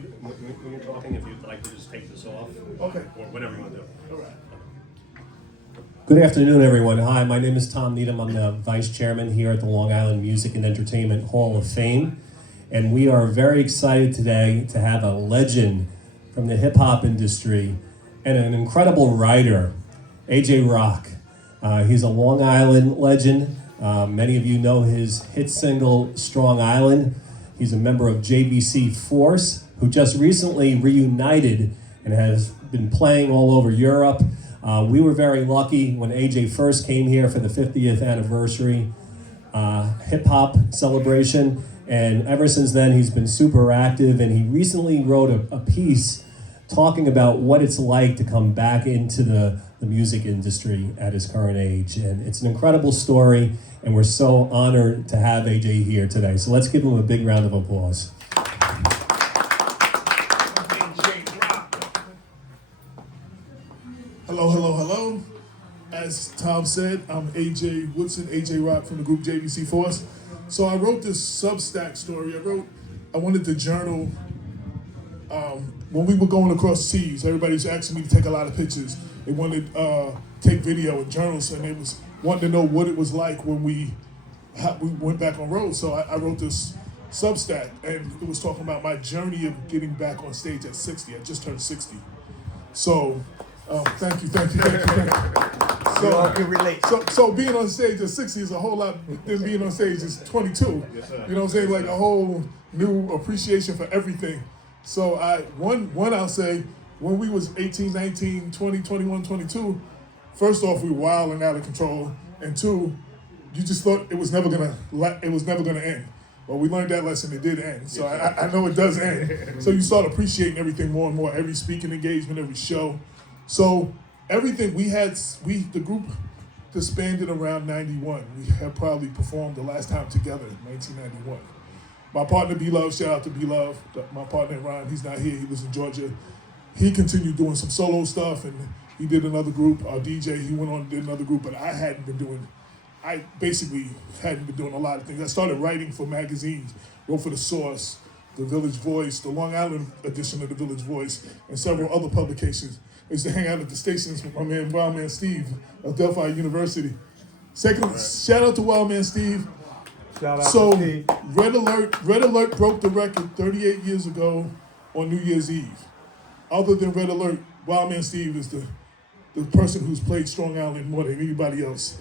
when you're talking, if you'd like to just take this off. Okay. Or whatever you want to do. All right. Good afternoon, everyone. Hi, my name is Tom Needham. I'm the Vice Chairman here at the Long Island Music and Entertainment Hall of Fame. And we are very excited today to have a legend from the hip-hop industry and an incredible writer, AJ Rock. He's a Long Island legend. Many of you know his hit single, Strong Island. He's a member of JVC Force, who just recently reunited and has been playing all over Europe. We were very lucky when AJ first came here for the 50th anniversary hip-hop celebration, and ever since then he's been super active, and he recently wrote a piece talking about what it's like to come back into the music industry at his current age. And it's an incredible story, and we're so honored to have AJ here today. So let's give him a big round of applause. Hello, hello, hello. As Tom said, I'm AJ Woodson, AJ Rock from the group JVC Force. So I wrote this Substack story. I wanted to journal when we were going across seas. Everybody was asking me to take a lot of pictures. They wanted to take video and journals, and they was wanting to know what it was like when we went back on road. So I wrote this Substack, and it was talking about my journey of getting back on stage at 60. I just turned 60. So thank you. So, we all can relate. So being on stage at 60 is a whole lot than being on stage at 22. Yes, sir. You know what I'm saying? Like a whole new appreciation for everything. So one I'll say, when we was 18, 19, 20, 21, 22, first off, we were wild and out of control. And two, you just thought it was never gonna end. Well, we learned that lesson. It did end. So I know it does end. So you start appreciating everything more and more, every speaking engagement, every show. So everything the group disbanded around 91. We had probably performed the last time together in 1991. My partner B-Love, shout out to B-Love, my partner in rhyme, he's not here, he lives in Georgia. He continued doing some solo stuff, and he did another group. Our DJ, he went on and did another group, but I basically hadn't been doing a lot of things. I started writing for magazines, wrote for The Source, The Village Voice, the Long Island edition of The Village Voice, and several other publications. I used to hang out at the stations with my man, Wild Man Steve, of Delphi University. Shout out to Wild Man Steve. Shout out to Steve. Red Alert broke the record 38 years ago on New Year's Eve. Other than Red Alert, Wild Man Steve is the person who's played Strong Island more than anybody else,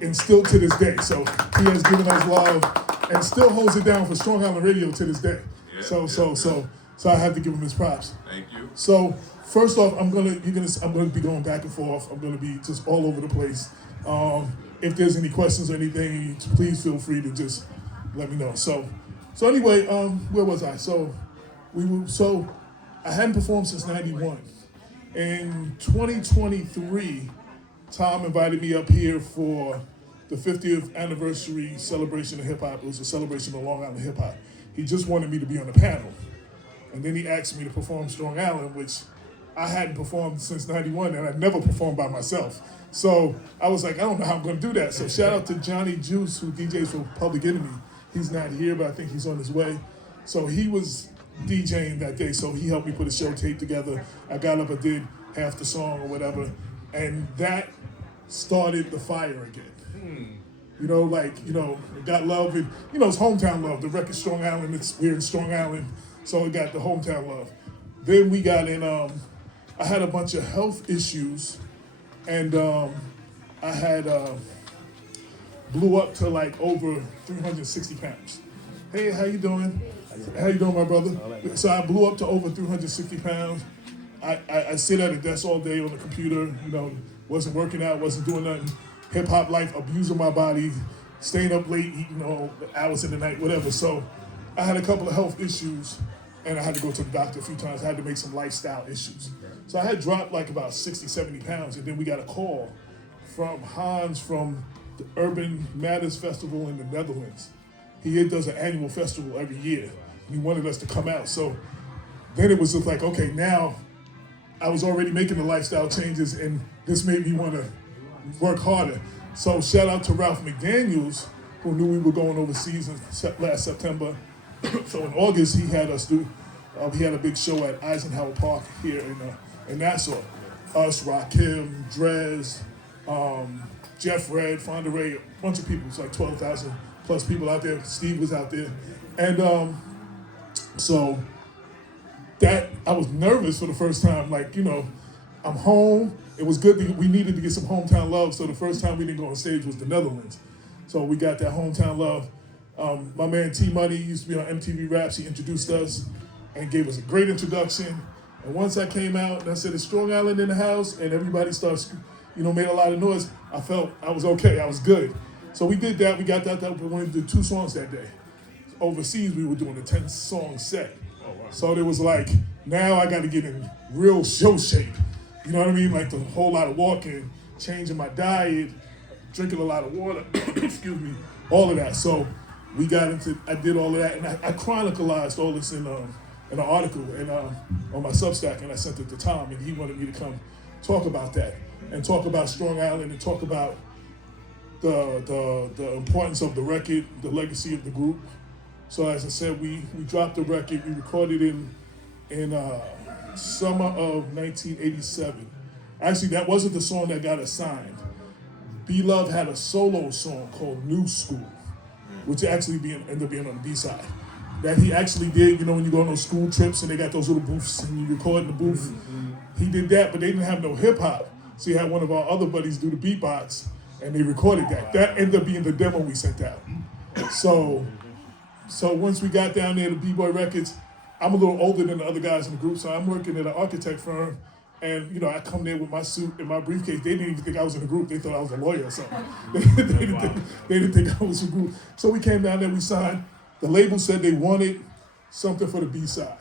and still to this day. So he has given us love and still holds it down for Strong Island Radio to this day. Yeah, So I have to give him his props. Thank you. So first off, I'm gonna be going back and forth. I'm gonna be just all over the place. If there's any questions or anything, please feel free to just let me know. So anyway, where was I? So I hadn't performed since '91. In 2023, Tom invited me up here for the 50th anniversary celebration of hip hop. It was a celebration of Long Island hip hop. He just wanted me to be on the panel. And then he asked me to perform Strong Island, which I hadn't performed since '91, and I'd never performed by myself. So I was like, I don't know how I'm gonna do that. So shout out to Johnny Juice, who DJs for Public Enemy. He's not here, but I think he's on his way. So he was DJing that day, so he helped me put a show tape together. I got up, I did half the song or whatever, and that started the fire again. It got love, and it's hometown love. The record Strong Island, we're in Strong Island, so it got the hometown love. Then we got in, I had a bunch of health issues, and I had blew up to like over 360 pounds. Hey, how you doing? How you doing, my brother? So I blew up to over 360 pounds. I sit at a desk all day on the computer, wasn't working out, wasn't doing nothing. Hip hop life, abusing my body, staying up late, eating hours in the night, whatever. So I had a couple of health issues, and I had to go to the doctor a few times. I had to make some lifestyle issues. So I had dropped like about 60, 70 pounds, and then we got a call from Hans from the Urban Matters Festival in the Netherlands. He does an annual festival every year, and he wanted us to come out. So then it was just like, okay, now I was already making the lifestyle changes, and this made me want to work harder. So shout out to Ralph McDaniels, who knew we were going overseas last September. So in August, he had us do he had a big show at Eisenhower Park here in Nassau. Us, Rakim, Drez, Jeff Red, Fonda Ray, a bunch of people. It's like 12,000 plus people out there. Steve was out there. And so that, I was nervous for the first time. Like, you know, I'm home. It was good. We needed to get some hometown love. So the first time we didn't go on stage was the Netherlands. So we got that hometown love. My man T-Money used to be on MTV Raps. He introduced us and gave us a great introduction. And once I came out and I said, "It's Strong Island in the house," and everybody started, you know, made a lot of noise, I felt I was okay. I was good. So we did that. We got that. We wanted to do 2 songs that day. Overseas, we were doing a 10-song set. Oh, wow. So there was like, now I got to get in real show shape. You know what I mean? Like the whole lot of walking, changing my diet, drinking a lot of water, excuse me, all of that. So we got into, I did all of that, and I chronicalized all this in an article and on my Substack, and I sent it to Tom, and he wanted me to come talk about that and talk about Strong Island and talk about the importance of the record, the legacy of the group. So as I said, we dropped the record. We recorded in summer of 1987. Actually, that wasn't the song that got us signed. B-Love had a solo song called New School, which actually ended up being on the B-side. That he actually did, you know, when you go on those school trips and they got those little booths and you record in the booth. He did that, but they didn't have no hip hop. So he had one of our other buddies do the beatbox and they recorded that. That ended up being the demo we sent out. So once we got down there to B-Boy Records, I'm a little older than the other guys in the group, so I'm working at an architect firm. And, you know, I come there with my suit and my briefcase. They didn't even think I was in the group. They thought I was a lawyer or something. They didn't think I was in the group. So we came down there, we signed. The label said they wanted something for the B-side.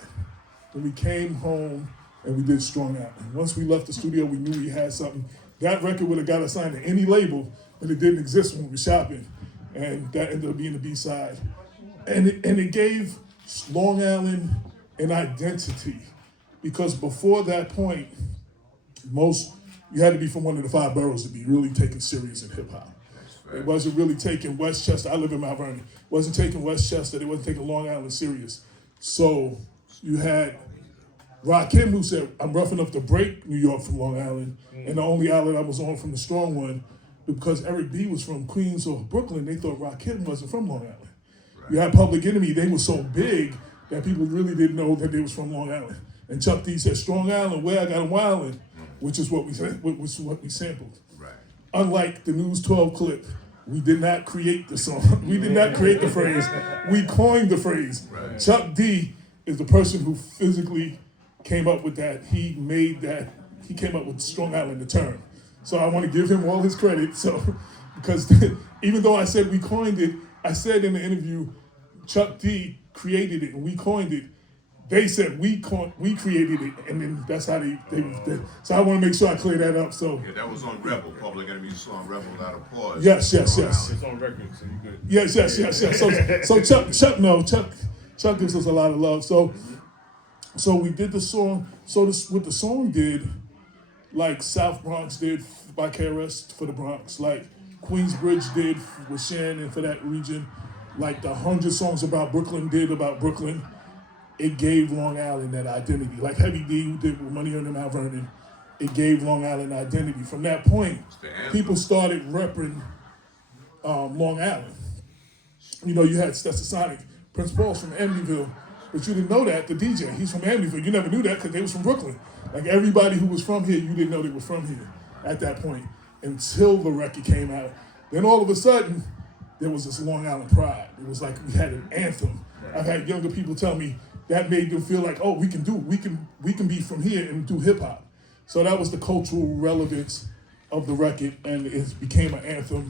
Then we came home and we did Strong Island. Once we left the studio, we knew we had something. That record would have got us signed to any label, but it didn't exist when we were shopping. And that ended up being the B-side. And it gave Long Island an identity. Because before that point, you had to be from one of the 5 boroughs to be really taken serious in hip hop. It wasn't really taking Westchester. I live in Mount Vernon. It wasn't taking Westchester. They wasn't taking Long Island serious. So you had Rakim, who said, "I'm rough enough to break New York from Long Island." And the only island I was on from the strong one, because Eric B was from Queens or Brooklyn, they thought Rakim wasn't from Long Island. Right. You had Public Enemy. They were so big that people really didn't know that they was from Long Island. And Chuck D said, "Strong Island, where I got a wildin'," which is what we sampled. Right. Unlike the News 12 clip, we did not create the song. We did not create the phrase. We coined the phrase. Right. Chuck D is the person who physically came up with that. He made that. He came up with Strong Island, the term. So I want to give him all his credit. So because even though I said we coined it, I said in the interview, Chuck D created it and we coined it. They said we created it, and then that's how they so I want to make sure I clear that up. So yeah, that was on Rebel, Public Enemy's song Rebel Without Applause. Yes. It's on record, so you good. Yes. So Chuck gives us a lot of love. So we did the song. So what the song did, like South Bronx did by KRS for the Bronx, like Queensbridge did with Shannon for that region, like the 100 songs about Brooklyn did about Brooklyn. It gave Long Island that identity. Like Heavy D, who did with Money on the Mount Vernon, it gave Long Island identity. From that point, people started repping Long Island. You know, you had Stetsasonic, Prince Paul's from Amityville, but you didn't know that, the DJ, he's from Amityville. You never knew that because they was from Brooklyn. Like everybody who was from here, you didn't know they were from here at that point until the record came out. Then all of a sudden, there was this Long Island pride. It was like we had an anthem. I've had younger people tell me, that made them feel like, oh, we can be from here and do hip hop. So that was the cultural relevance of the record, and it became an anthem.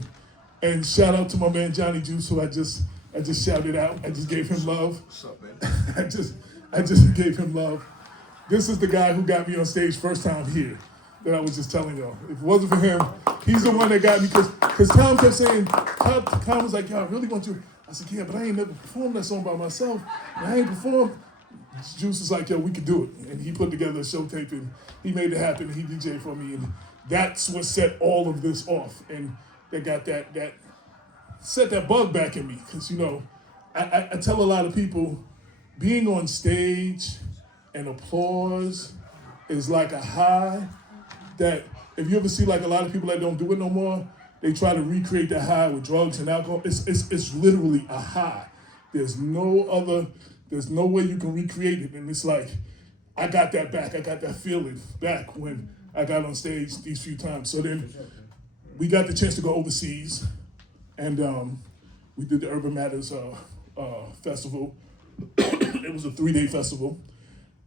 And shout out to my man Johnny Juice, who I just shouted out. I just gave him love. What's up, man? I just gave him love. This is the guy who got me on stage first time here, that I was just telling y'all. If it wasn't for him, he's the one that got me, because Tom kept saying, Tom was like, "Yo, I really want you." I said, "Yeah, but I ain't never performed that song by myself. And I ain't performed." Juice was like, "Yo, we could do it." And he put together a show tape and he made it happen. He DJed for me. And that's what set all of this off. And they got that set that bug back in me. Because, you know, I tell a lot of people, being on stage and applause is like a high that if you ever see like a lot of people that don't do it no more, they try to recreate that high with drugs and alcohol. It's literally a high. There's no way you can recreate it. And it's like, I got that back. I got that feeling back when I got on stage these few times. So then we got the chance to go overseas, and we did the Urban Matters festival. It was a 3-day festival,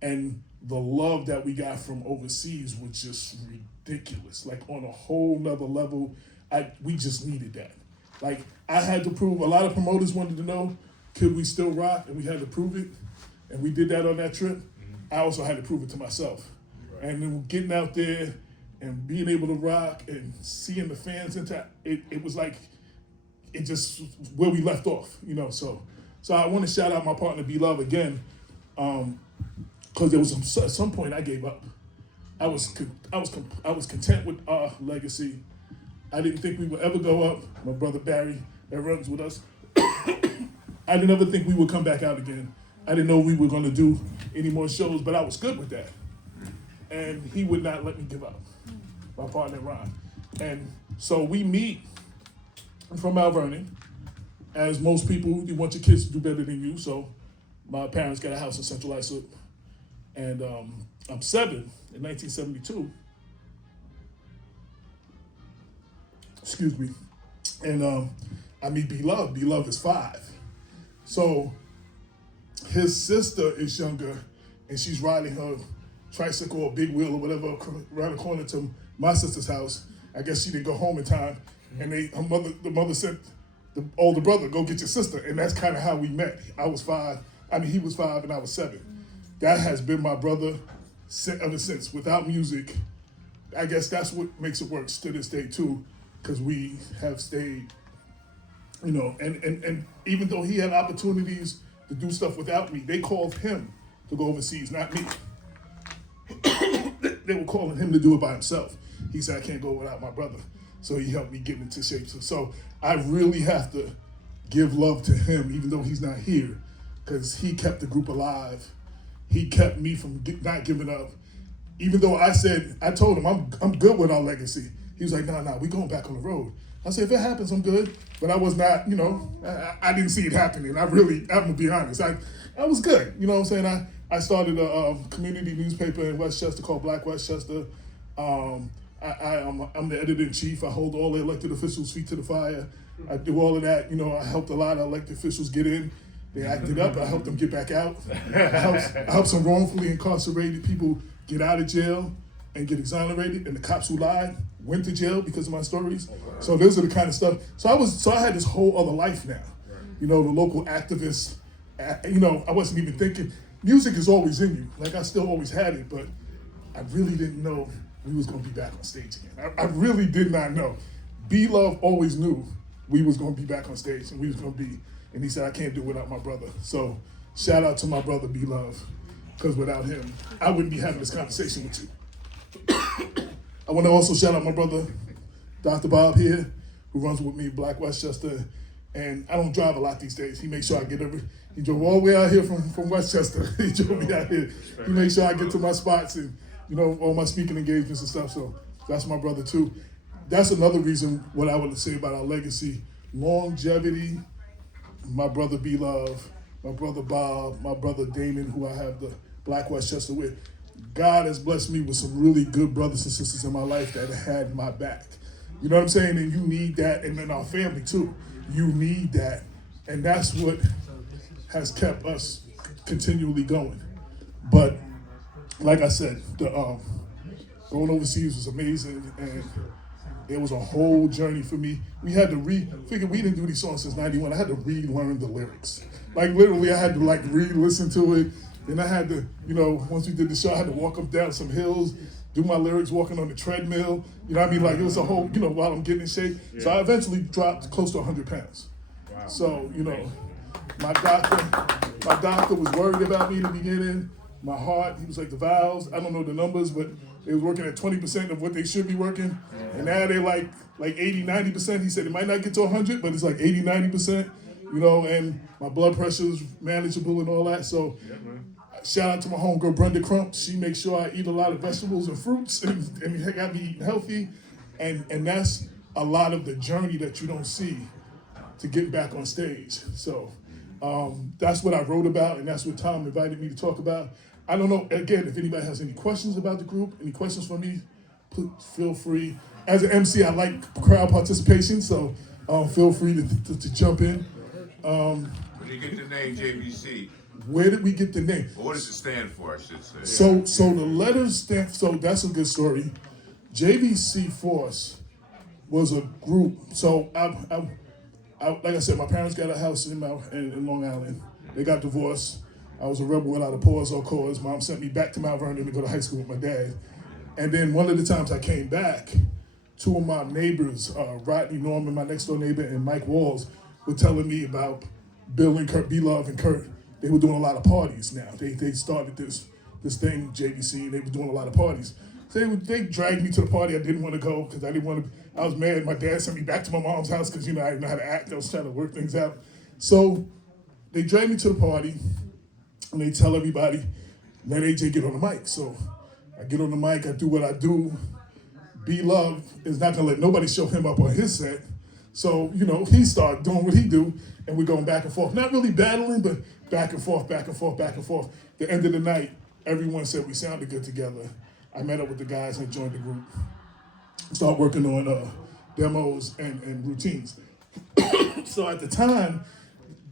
and the love that we got from overseas was just ridiculous. Like on a whole nother level, we just needed that. Like I had to prove, a lot of promoters wanted to know, could we still rock? And we had to prove it, and we did that on that trip. I also had to prove it to myself. And then getting out there and being able to rock and seeing the fans it was like, it just where we left off, you know. So I want to shout out my partner B Love again, because there was at some point I gave up. I was content with our legacy. I didn't think we would ever go up. My brother Barry, that runs with us, I didn't ever think we would come back out again. I didn't know we were going to do any more shows, but I was good with that. And he would not let me give up, my partner Ron. And so we meet from Mount Vernon. As most people, you want your kids to do better than you, so my parents got a house in Central Islip. And I'm 7 in 1972. Excuse me. And I meet B Love. B Love is 5. So his sister is younger, and she's riding her tricycle or big wheel or whatever around the corner to my sister's house. I guess she didn't go home in time, and the mother sent the older brother, go get your sister, and that's kind of how we met. He was 5, and I was 7. That has been my brother ever since. Without music, I guess that's what makes it work to this day too, because we have stayed, you know, and even though he had opportunities to do stuff without me, they called him to go overseas, not me. They were calling him to do it by himself. He said, I can't go without my brother. So he helped me get into shape. So I really have to give love to him, even though he's not here, because he kept the group alive. He kept me from not giving up. Even though I told him, I'm good with our legacy. He was like, nah, we going back on the road. I said, if it happens, I'm good. But I was not, you know, I didn't see it happening. I'm gonna be honest. I was good. You know what I'm saying? I started a community newspaper in Westchester called Black Westchester. I'm the editor-in-chief. I hold all the elected officials' feet to the fire. I do all of that. You know, I helped a lot of elected officials get in. They acted up. I helped them get back out. I helped some wrongfully incarcerated people get out of jail and get exonerated. And the cops who lied went to jail because of my stories. So those are the kind of stuff. So I had this whole other life now. You know, the local activists. You know, I wasn't even thinking. Music is always in you. Like I still always had it, but I really didn't know we was gonna be back on stage again. I really did not know. B Love always knew we was gonna be back on stage and we was gonna be, and he said, I can't do it without my brother. So shout out to my brother B Love, because without him, I wouldn't be having this conversation with you. I wanna also shout out my brother, Dr. Bob here, who runs with me in Black Westchester. And I don't drive a lot these days. He makes sure I get he drove all the way out here from Westchester. He drove me out here. He makes sure I get to my spots and, you know, all my speaking engagements and stuff. So that's my brother too. That's another reason what I would say about our legacy. Longevity, my brother B Love, my brother Bob, my brother Damon, who I have the Black Westchester with. God has blessed me with some really good brothers and sisters in my life that had my back. You know what I'm saying? And you need that, and then our family too. You need that, and that's what has kept us continually going. But like I said, the going overseas was amazing, and it was a whole journey for me. We had to figure we didn't do these songs since '91. I had to relearn the lyrics. Like literally, I had to like re-listen to it. Then I had to, you know, once we did the show, I had to walk up down some hills, do my lyrics walking on the treadmill. You know what I mean? Like it was a whole, you know, while I'm getting in shape. Yeah. So I eventually dropped close to 100 pounds. Wow. So, you know, my doctor was worried about me in the beginning. My heart, he was like, the valves, I don't know the numbers, but they was working at 20% of what they should be working. Yeah. And now they're like 80, 90%. He said it might not get to 100, but it's like 80, 90%, you know, and my blood pressure is manageable and all that. So shout out to my homegirl Brenda Crump. She makes sure I eat a lot of vegetables and fruits and got me eating healthy. And that's a lot of the journey that you don't see to get back on stage. So that's what I wrote about, and that's what Tom invited me to talk about. I don't know, again, if anybody has any questions about the group, any questions for me, please feel free. As an MC, I like crowd participation, so feel free to jump in. Where did you get the name JVC? Where did we get the name? Or what does it stand for, I should say? So the letters stand, so that's a good story. JVC Force was a group. So I like I said, my parents got a house in Long Island. They got divorced. I was a rebel without a pause or cause. Mom sent me back to Mount Vernon to go to high school with my dad. And then one of the times I came back, two of my neighbors, Rodney Norman, my next door neighbor, and Mike Walls, were telling me about Bill and Kurt, B-Love and Kurt. They were doing a lot of parties now. They started this thing, JVC, and they were doing a lot of parties. So they dragged me to the party. I didn't want to go because I didn't want to. I was mad. My dad sent me back to my mom's house because I didn't know how to act. I was trying to work things out. So they dragged me to the party, and they tell everybody, let AJ get on the mic. So I get on the mic. I do what I do. B-Love is not gonna let nobody show him up on his set. So he started doing what he do, and we're going back and forth. Not really battling, but back and forth, back and forth, back and forth. The end of the night, everyone said we sounded good together. I met up with the guys and joined the group. Start working on demos and routines. So at the time,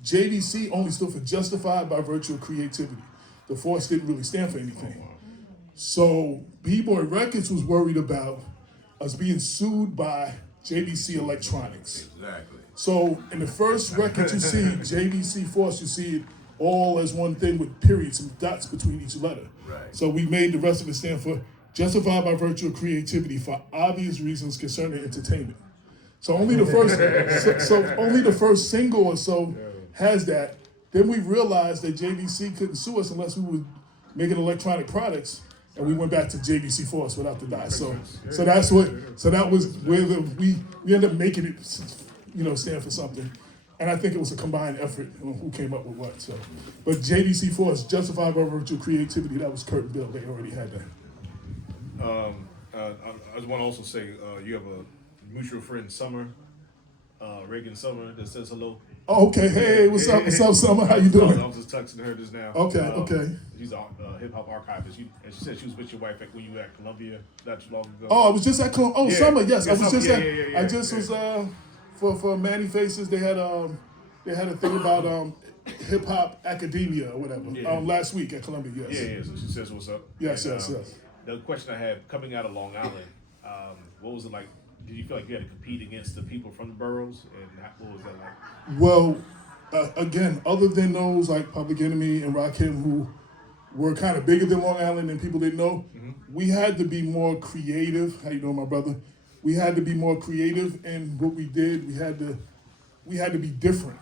JVC only stood for Justified by Virtue of Creativity. The Force didn't really stand for anything. So B-Boy Records was worried about us being sued by JVC Electronics. Exactly. So in the first record you see, JVC Force, you see it all as one thing with periods and dots between each letter. Right. So we made the rest of it stand for Justified by Virtue of Creativity for obvious reasons concerning entertainment. So only the first, so only the first single or so has that. Then we realized that JVC couldn't sue us unless we were making electronic products, and we went back to JVC Force without the dot. So that was where we ended up making it, stand for something. And I think it was a combined effort on who came up with what. So, but JVC Force, Justified by Virtue of Creativity, that was Kurt and Bill. They already had that. I just want to also say you have a mutual friend, Summer, Reagan Summer, that says hello. Oh, okay. Hey, what's up, Summer? How you doing? I was just texting her just now. Okay. She's a hip hop archivist. And she said she was with your wife when you were at Columbia not too long ago. Oh, I was just at Columbia. Oh, yeah. Summer, yes. Yeah, I was Summer. just I just was for Manny Faces. They had a thing about hip hop academia or whatever last week at Columbia. Yes. Yeah. So she says what's up. Yes. The question I had coming out of Long Island, what was it like? Did you feel like you had to compete against the people from the boroughs, and what was that like? Well, again, other than those like Public Enemy and Rakim, who were kind of bigger than Long Island and people didn't know, we had to be more creative. How you doing, my brother? We had to be more creative in what we did. We had to be different.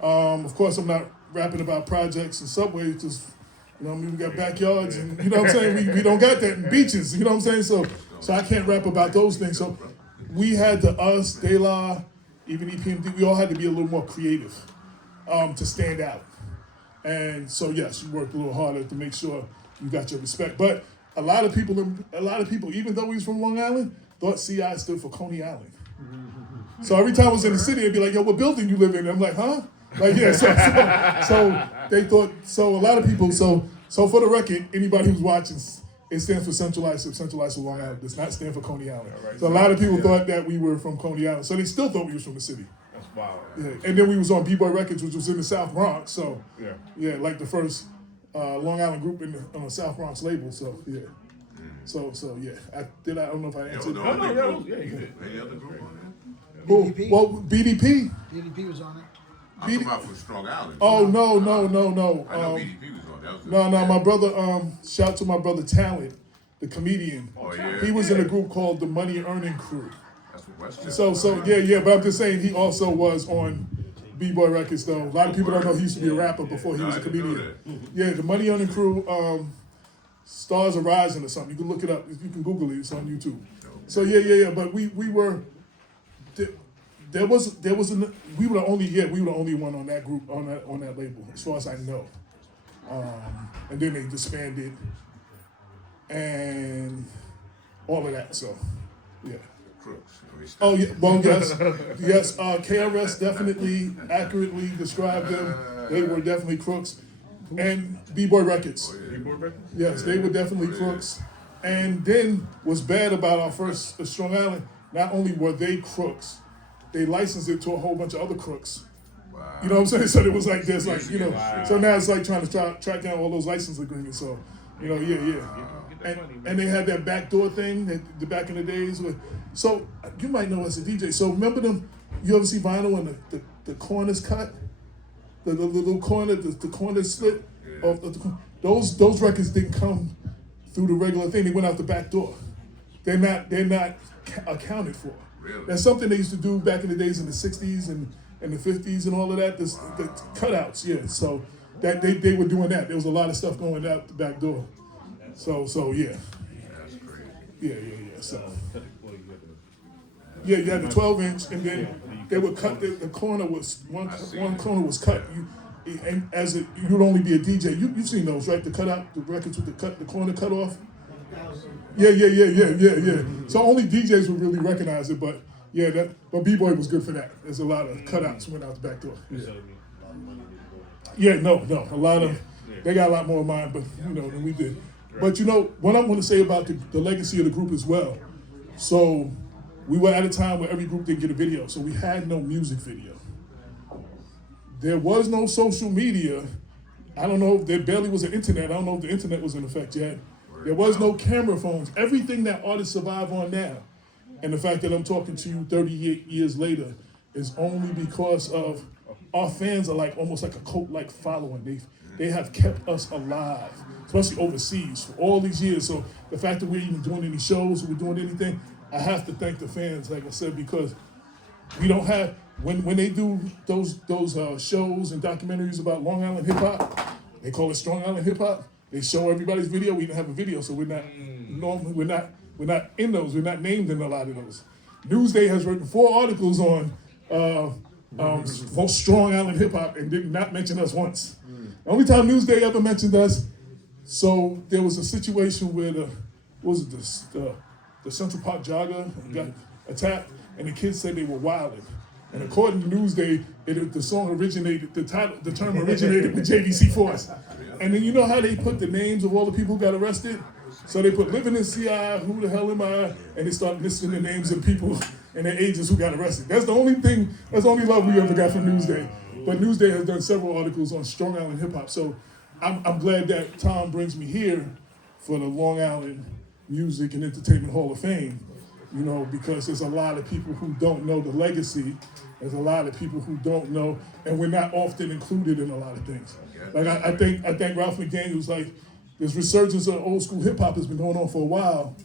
Of course, I'm not rapping about projects and subways, because we got backyards and what I'm saying. We don't got that in beaches. What I'm saying. So I can't rap about those things. So we had to, us, De La, even EPMD, we all had to be a little more creative to stand out. And so yes, you worked a little harder to make sure you got your respect. But a lot of people, even though he's from Long Island, thought CI stood for Coney Island. So every time I was in the city, they'd be like, "Yo, what building you live in?" And I'm like, "Huh?" Like, yeah. So they thought. So a lot of people. So for the record, anybody who's watching, it stands for Centralized for Long Island. It does not stand for Coney Island. So a lot of people thought that we were from Coney Island. So they still thought we was from the city. That's wild. Yeah. And then we was on B-Boy Records, which was in the South Bronx. So yeah, like the first Long Island group on the South Bronx label. So yeah. So yeah. I don't know if I answered. No, you did. Any other group on there? BDP? Well, BDP. BDP was on it. I'm talking about from Strong Island. Oh no. I know BDP was on that. No, my brother, shout out to my brother Talent, the comedian. Oh, yeah. He was in a group called the Money Earning Crew. That's what Westchester. So yeah, but I'm just saying he also was on B-Boy Records though. A lot of people don't know he used to be a rapper before he was a comedian. Yeah, the Money Earning Crew, Stars Are Rising or something. You can look it up. You can Google it. It's on YouTube. So yeah. But we were. We were the only one on that group on that label, as far as I know. and then they disbanded, and all of that. So, yeah. Crooks. Oh yeah, well yes, yes. KRS definitely accurately described them. They were definitely crooks, and B-Boy Records. Yes, they were definitely crooks. And then what's bad about our first Strong Island? Not only were they crooks, they licensed it to a whole bunch of other crooks. Wow. You know what I'm saying? So it was like there's like so now it's like trying to track down all those license agreements. So and they had that backdoor thing that the back in the days with. So you might know as a DJ. So remember them? You ever see vinyl when the corners cut, the little corner, the corner slit of those records didn't come through the regular thing. They went out the back door. They're not accounted for. Really? That's something they used to do back in the days in the '60s and the '50s and all of that. The cutouts, yeah. So that they were doing that. There was a lot of stuff going out the back door. So yeah. That's crazy. Yeah. So yeah, you had the 12-inch, and then they would cut the corner was one corner was cut. And as you'd only be a DJ. You've seen those, right? The cutout, the records with the corner cut off. Yeah. So only DJs would really recognize it, but but B-Boy was good for that. There's a lot of cutouts went out the back door. No, a lot of they got a lot more of mine, but than we did. But what I want to say about the legacy of the group as well. So we were at a time where every group didn't get a video, so we had no music video. There was no social media. I don't know if there barely was an internet. I don't know if the internet was in effect yet. There was no camera phones. Everything that artists survive on now, and the fact that I'm talking to you 38 years later, is only because of our fans are like almost like a cult-like following. They have kept us alive, especially overseas for all these years. So the fact that we're even doing any shows, we're doing anything, I have to thank the fans, like I said, because we don't have when they do those shows and documentaries about Long Island hip hop, they call it Strong Island hip hop. They show everybody's video. We didn't have a video, so we're not in those. We're not named in a lot of those. Newsday has written 4 articles on Strong Island hip hop and did not mention us once. The only time Newsday ever mentioned us, so there was a situation where the Central Park jogger got attacked, and the kids said they were wilding. And according to Newsday, the song originated, the term originated with JVC Force. And then you know how they put the names of all the people who got arrested? So they put living in CI, who the hell am I? And they start listing the names of people and their ages who got arrested. That's the only love we ever got from Newsday. But Newsday has done several articles on Strong Island hip hop. So I'm glad that Tom brings me here for the Long Island Music and Entertainment Hall of Fame. Because there's a lot of people who don't know the legacy. There's a lot of people who don't know, and we're not often included in a lot of things. Like I think Ralph McDaniel was like, this resurgence of old school hip hop has been going on for a while,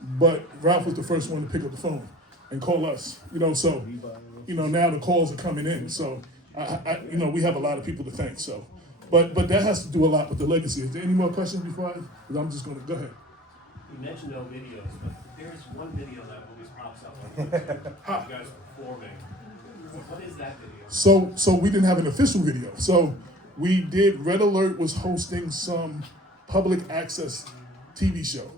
but Ralph was the first one to pick up the phone and call us. So now the calls are coming in. So we have a lot of people to thank. So, but that has to do a lot with the legacy. Is there any more questions before because I'm just going to go ahead. You mentioned no videos, but there's one video that always pops up on YouTube. You guys performing. What is that video? So we didn't have an official video. So we did. Red Alert was hosting some public access TV show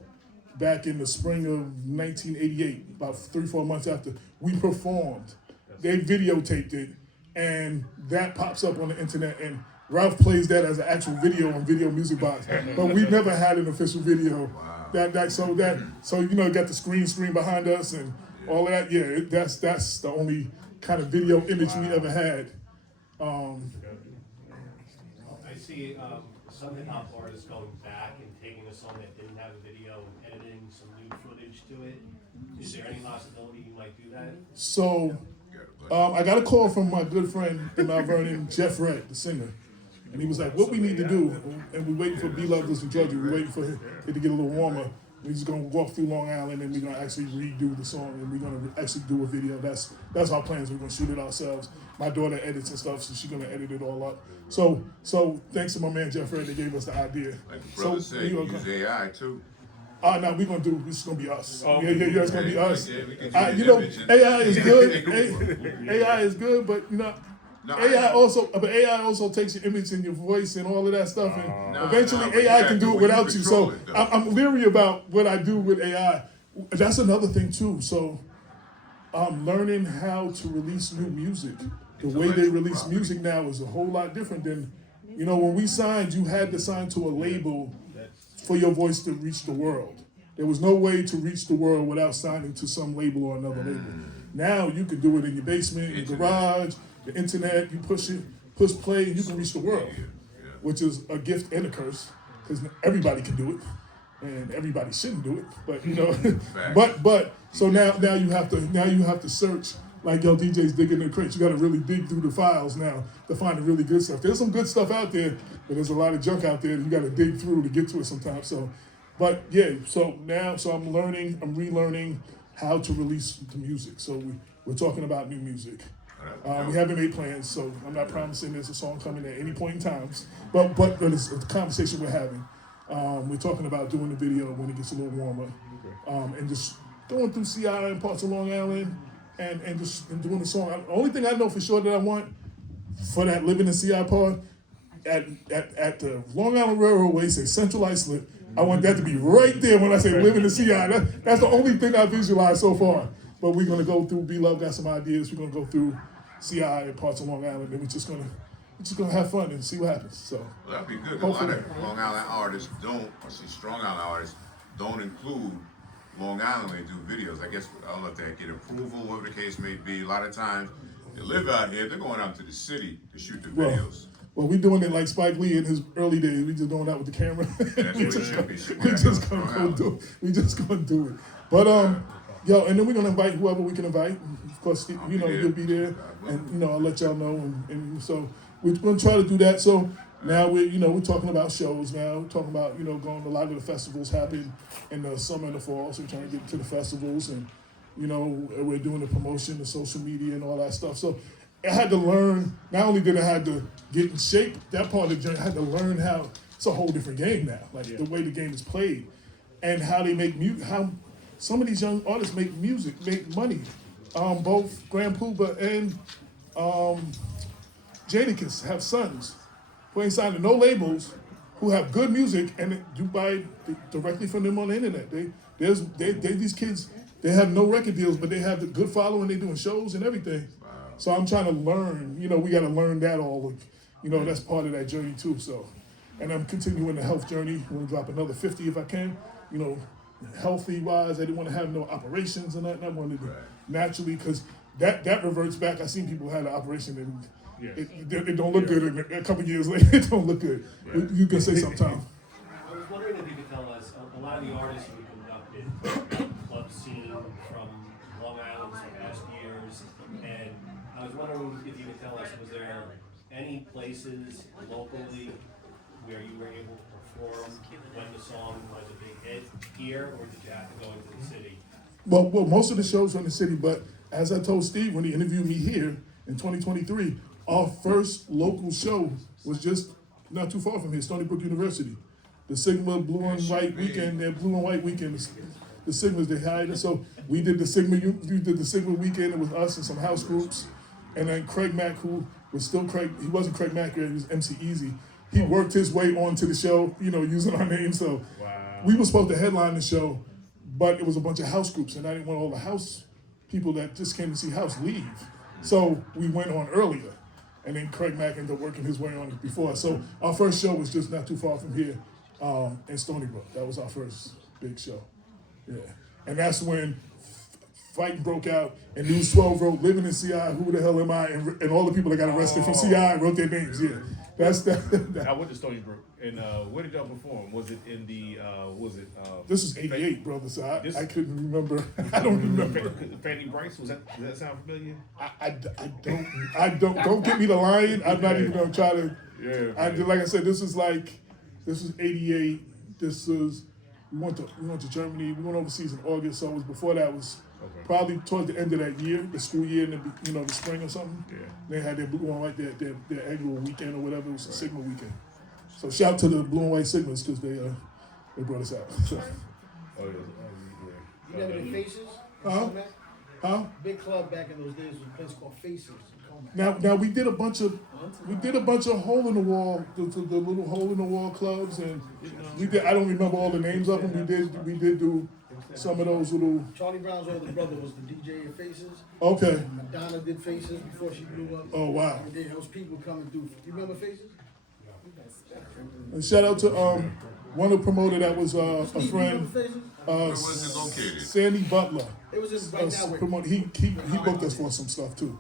back in the spring of 1988, about 3-4 months after we performed. They videotaped it, and that pops up on the internet, and Ralph plays that as an actual video on Video Music Box. But we never had an official video. Wow. So got the screen behind us and all of that. Yeah, that's the only kind of video image we ever had. I see some hip hop artists going back and taking a song that didn't have a video and editing some new footage to it. Is there any possibility you might do that? So I got a call from my good friend in Mount Vernon, Jeff Red, the singer. And he was like, what we need to do, and we're waiting for B-Lovers in Georgia, we're waiting for it to get a little warmer. We're just gonna walk through Long Island and we're gonna actually redo the song and we're gonna actually do a video. That's our plans. We're gonna shoot it ourselves. My daughter edits and stuff, so she's gonna edit it all up. So thanks to my man Jeff Red, they gave us the idea. Like the brother said, you use AI too. No, we're gonna do. This is gonna be us. Yeah, it's gonna be us. Yeah, we can AI is good. AI is good, but No, AI also takes your image and your voice and all of that stuff, and No, eventually but you AI have can to- do it when you without you. So control it, though. I'm leery about what I do with AI. That's another thing too. So I'm learning how to release new music. The way they release music now is a whole lot different than, when we signed, you had to sign to a label for your voice to reach the world. There was no way to reach the world without signing to some label or another label. Now you can do it in your basement, your garage, the internet. You push play, and you can reach the world, which is a gift and a curse because everybody can do it, and everybody shouldn't do it. But but so now you have to search. Like yo, DJs digging in the crates. You got to really dig through the files now to find the really good stuff. There's some good stuff out there, but there's a lot of junk out there that you got to dig through to get to it sometimes. So, but yeah, so I'm relearning how to release the music. So we're talking about new music. We haven't made plans, so I'm not promising there's a song coming at any point in time. But it's a conversation we're having. We're talking about doing the video when it gets a little warmer, and just going through CI and parts of Long Island. And doing the song. The only thing I know for sure that I want for that living in CI part at the Long Island Railroad way, say Central Islip. I want that to be right there when I say living in CI. That's the only thing I visualize so far. But we're gonna go through. B-Love got some ideas. We're gonna go through CI and parts of Long Island, and we're just gonna have fun and see what happens. So Well, that'd be good. Hopefully. A lot of Long Island artists Strong Island artists don't include Long Island when they do videos. I guess I'll let that get approval, whatever the case may be. A lot of times they live out here, they're going out to the city to shoot the videos. Well, we're doing it like Spike Lee in his early days. We just going out with the camera. That's what it should be. We just gonna do it. We just gonna do it. But yo, and then we're gonna invite whoever we can invite. Of course, you'll be there, and I'll let y'all know. And so we're gonna try to do that. So now we're talking about shows now. We're talking about going to a lot of the festivals happen in the summer and the fall. So we're trying to get to the festivals, and we're doing the promotion, the social media, and all that stuff. So I had to learn. Not only did I have to get in shape, that part of the journey, I had to learn how it's a whole different game now. Like the way the game is played, and how they make music. How some of these young artists make music, make money. Both Grand Puba and Jadakiss have sons who ain't signed to no labels, who have good music, and you buy directly from them on the internet. These kids, they have no record deals, but they have the good following. They doing shows and everything. Wow. So I'm trying to learn. We got to learn that all. That's part of that journey too. So, and I'm continuing the health journey. I'm gonna drop another 50 if I can. Healthy wise, I didn't want to have no operations and nothing. I wanted to naturally, because that reverts back. I seen people had an operation and. Yeah. It don't look good. A couple years later, it don't look good. Yeah. You can say sometime. I was wondering if you could tell us, a lot of the artists we conducted club scene from Long Island for past years, and I was wondering if you could tell us, was there any places locally where you were able to perform when the song was a big hit here, or did you have to go into the city? Well, most of the shows were in the city, but as I told Steve when he interviewed me here in 2023, our first local show was just not too far from here, Stony Brook University. The Sigma Blue and White Weekend, their Blue and White Weekend, the Sigmas, they hired us. So we did the Sigma Weekend. It was us and some house groups. And then Craig Mack, who was still Craig, he wasn't Craig Mack yet, he was MC Easy. He worked his way onto the show, using our name. So we were supposed to headline the show, but it was a bunch of house groups, and I didn't want all the house people that just came to see house leave. So we went on earlier. And then Craig Mack ended up working his way on it before us. So our first show was just not too far from here in Stony Brook. That was our first big show. Yeah. And that's when fighting broke out, and News 12 wrote "Living in CI, Who the Hell Am I?" and all the people that got arrested from CI wrote their names. Yeah. That's that. I went to Stony Brook, and where did y'all perform? Was it in the, This is 88, brother, so I couldn't remember. I don't remember. Fanny Bryce, does that sound familiar? I don't get me to lying. I'm not even gonna try to. Yeah. Like I said, this is 88. We went to Germany. We went overseas in August, so it was before that was probably towards the end of that year, the school year, in the spring or something. Yeah. They had their blue and white, their annual weekend or whatever. It was a Sigma weekend. So shout out to the Blue and White Sigmas because they brought us out. So. You never did Faces? Huh? Big club back in those days was a place called Faces. Now we did a bunch of hole in the wall, the little hole in the wall clubs, and we did. I don't remember all the names of them. We did do some of those little. Charlie Brown's older brother was the DJ of Faces. Okay. Madonna did Faces before she blew up. Oh wow. And then there was people coming through. You remember Faces? And shout out to one of the promoter that was a Steve, friend. you remember Faces? Where was it located? Sandy Butler. It was in right now. Promote. He booked us for some stuff too.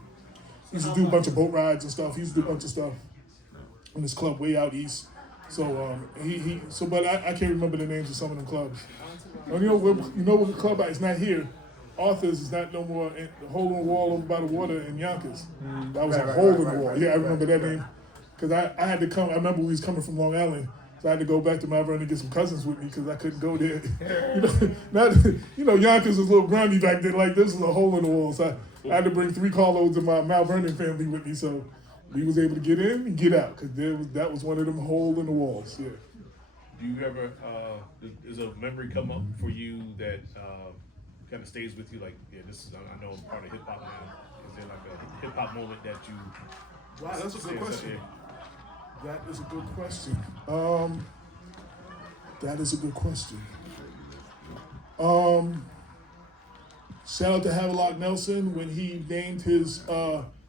He used to do a bunch of boat rides and stuff. He used to do a bunch of stuff in this club way out east. So but I can't remember the names of some of them clubs. And you know what the club is not here. Arthur's is not no more. The hole in the wall over by the water in Yonkers. That was a hole in the wall. Yeah, I remember that name. Because I had to come. I remember we was coming from Long Island. So I had to go back to Mount Vernon and get some cousins with me because I couldn't go there. Yonkers was a little grimy back then. Like this was a hole in the wall. So I had to bring 3 carloads of my Mount Vernon family with me. So we was able to get in and get out because that was one of them hole in the walls. Yeah. Do you ever, does a memory come up for you that kind of stays with you? Like, yeah, this is, I know I'm part of hip hop now. Is there like a hip hop moment that you? Wow, that's a good question. Yeah. That is a good question. That is a good question. Shout out to Havelock Nelson when he named his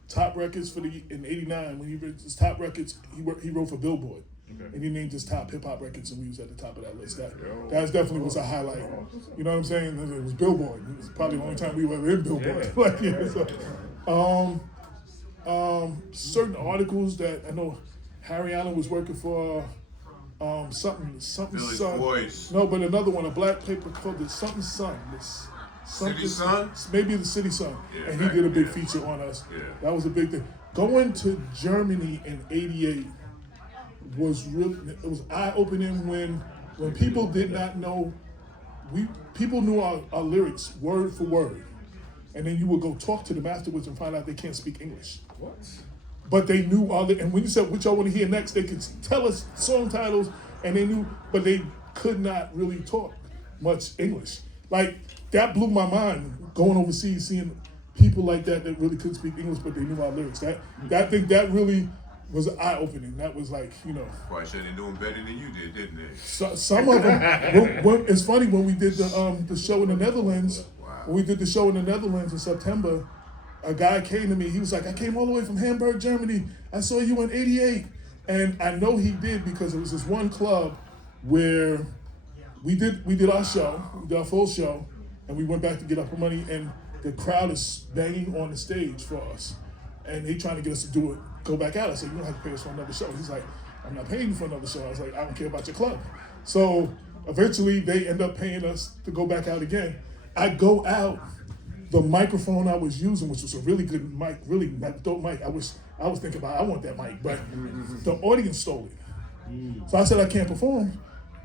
top records in '89. When he wrote his top records, he wrote for Billboard. Okay. And he named his top hip hop records, and we was at the top of that list. That definitely was a highlight. You know what I'm saying? It was Billboard. It was probably the only time we were ever in Billboard. Yeah. Certain articles that I know Harry Allen was working for something Village Sun. Voice. No, but another one, a black paper called the something Sun. City Sun? Maybe the City Sun. Yeah, and he did a big feature on us. Yeah. That was a big thing. Going to Germany in '88 was it was eye-opening when people did not know, people knew our lyrics word for word. And then you would go talk to them afterwards and find out they can't speak English. What? But they knew and when you said what y'all want to hear next, they could tell us song titles and they knew, but they could not really talk much English. Like, that blew my mind, going overseas, seeing people like that really couldn't speak English, but they knew our lyrics. I think that really was eye-opening. That was like, Why should they doing better than you did, didn't they? Some of them. It's funny, when we did the show in the Netherlands, in September, a guy came to me. He was like, I came all the way from Hamburg, Germany. I saw you in '88. And I know he did because it was this one club where we did our show, we did our full show, and we went back to get our money, and the crowd is banging on the stage for us. And they trying to get us to go back out. I said, you don't have to pay us for another show. He's like, I'm not paying you for another show. I was like, I don't care about your club. So eventually they end up paying us to go back out again. I go out, the microphone I was using, which was a really good mic, really dope mic. I was thinking about, I want that mic, but the audience stole it. So I said, I can't perform.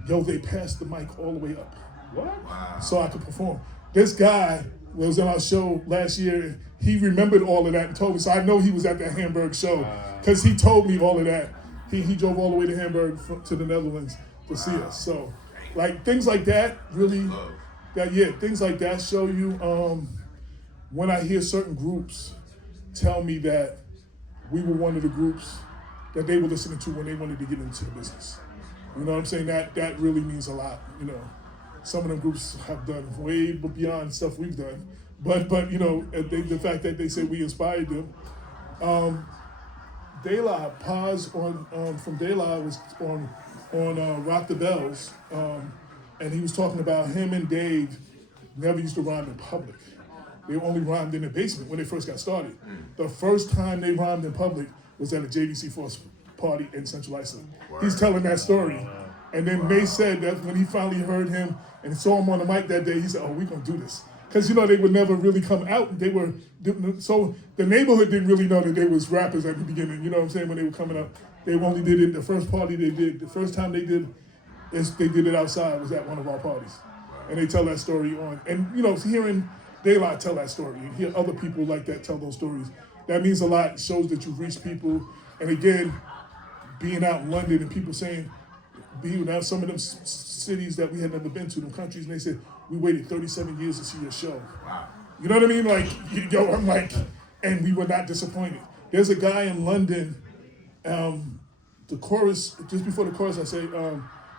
Yo, they passed the mic all the way up. What? Wow. So I could perform. This guy was on our show last year. He remembered all of that and told me. So I know he was at that Hamburg show because he told me all of that. He drove all the way to Hamburg to the Netherlands to see us. So, like, things like that really, things like that show you. When I hear certain groups tell me that we were one of the groups that they were listening to when they wanted to get into the business. You know what I'm saying? That really means a lot. Some of them groups have done way beyond stuff we've done. But the fact that they say we inspired them. De La Paz from De La was on Rock the Bells, and he was talking about him and Dave never used to rhyme in public. They only rhymed in the basement when they first got started. The first time they rhymed in public was at a JVC Force party in Central Iceland. He's telling that story. And then May said that when he finally heard him and saw him on the mic that day, he said, oh, we're going to do this. Because, they would never really come out. So the neighborhood didn't really know that they was rappers at the beginning. You know what I'm saying? When they were coming up, they only did it, the first party they did, the first time they did it outside was at one of our parties. And they tell that story on. And, hearing De La tell that story and hear other people like that tell those stories, that means a lot. It shows that you've reached people. And again, being out in London and people saying, being out some of them cities that we had never been to, them countries, and they said, we waited 37 years to see your show. Wow. You know what I mean? Like, I'm like, and we were not disappointed. There's a guy in London, the chorus, just before the chorus, I say,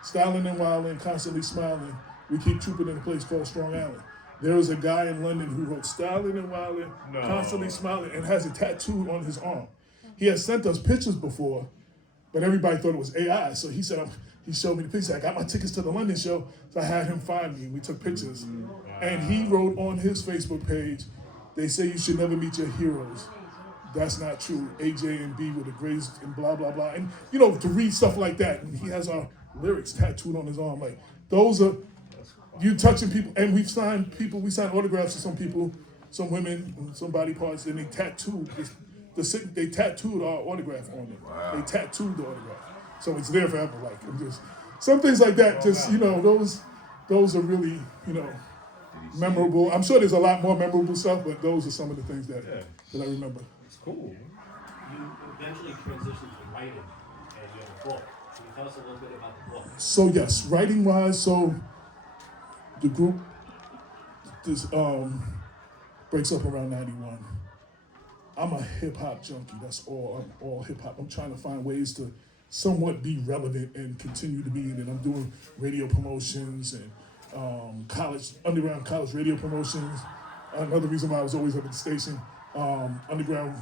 styling and wilding, constantly smiling. We keep trooping in a place called Strong Island. There was a guy in London who wrote styling and wilding, constantly smiling, and has it tattooed on his arm. He has sent us pictures before, but everybody thought it was AI. So he said, he showed me the picture. I got my tickets to the London show, so I had him find me. We took pictures. And he wrote on his Facebook page, they say you should never meet your heroes. That's not true. AJ and B were the greatest and blah, blah, blah. And, you know, to read stuff like that, and he has our lyrics tattooed on his arm. Like, those are, you touching people, and we signed autographs to some people, some women, some body parts, and they tattooed they tattooed our autograph on them. Wow. They tattooed the autograph. So it's there forever. Like, I'm just, some things like that, just, you know, those are really, you know, memorable. I'm sure there's a lot more memorable stuff, but those are some of the things that I remember. It's cool. You eventually transitioned to writing, and you have a book. Can you tell us a little bit about the book? So yes, writing wise, so the group breaks up around 91. I'm a hip hop junkie. That's all. I'm all hip hop. I'm trying to find ways to somewhat be relevant and continue to be in it. I'm doing radio promotions and underground college radio promotions. Another reason why I was always up at the station. Underground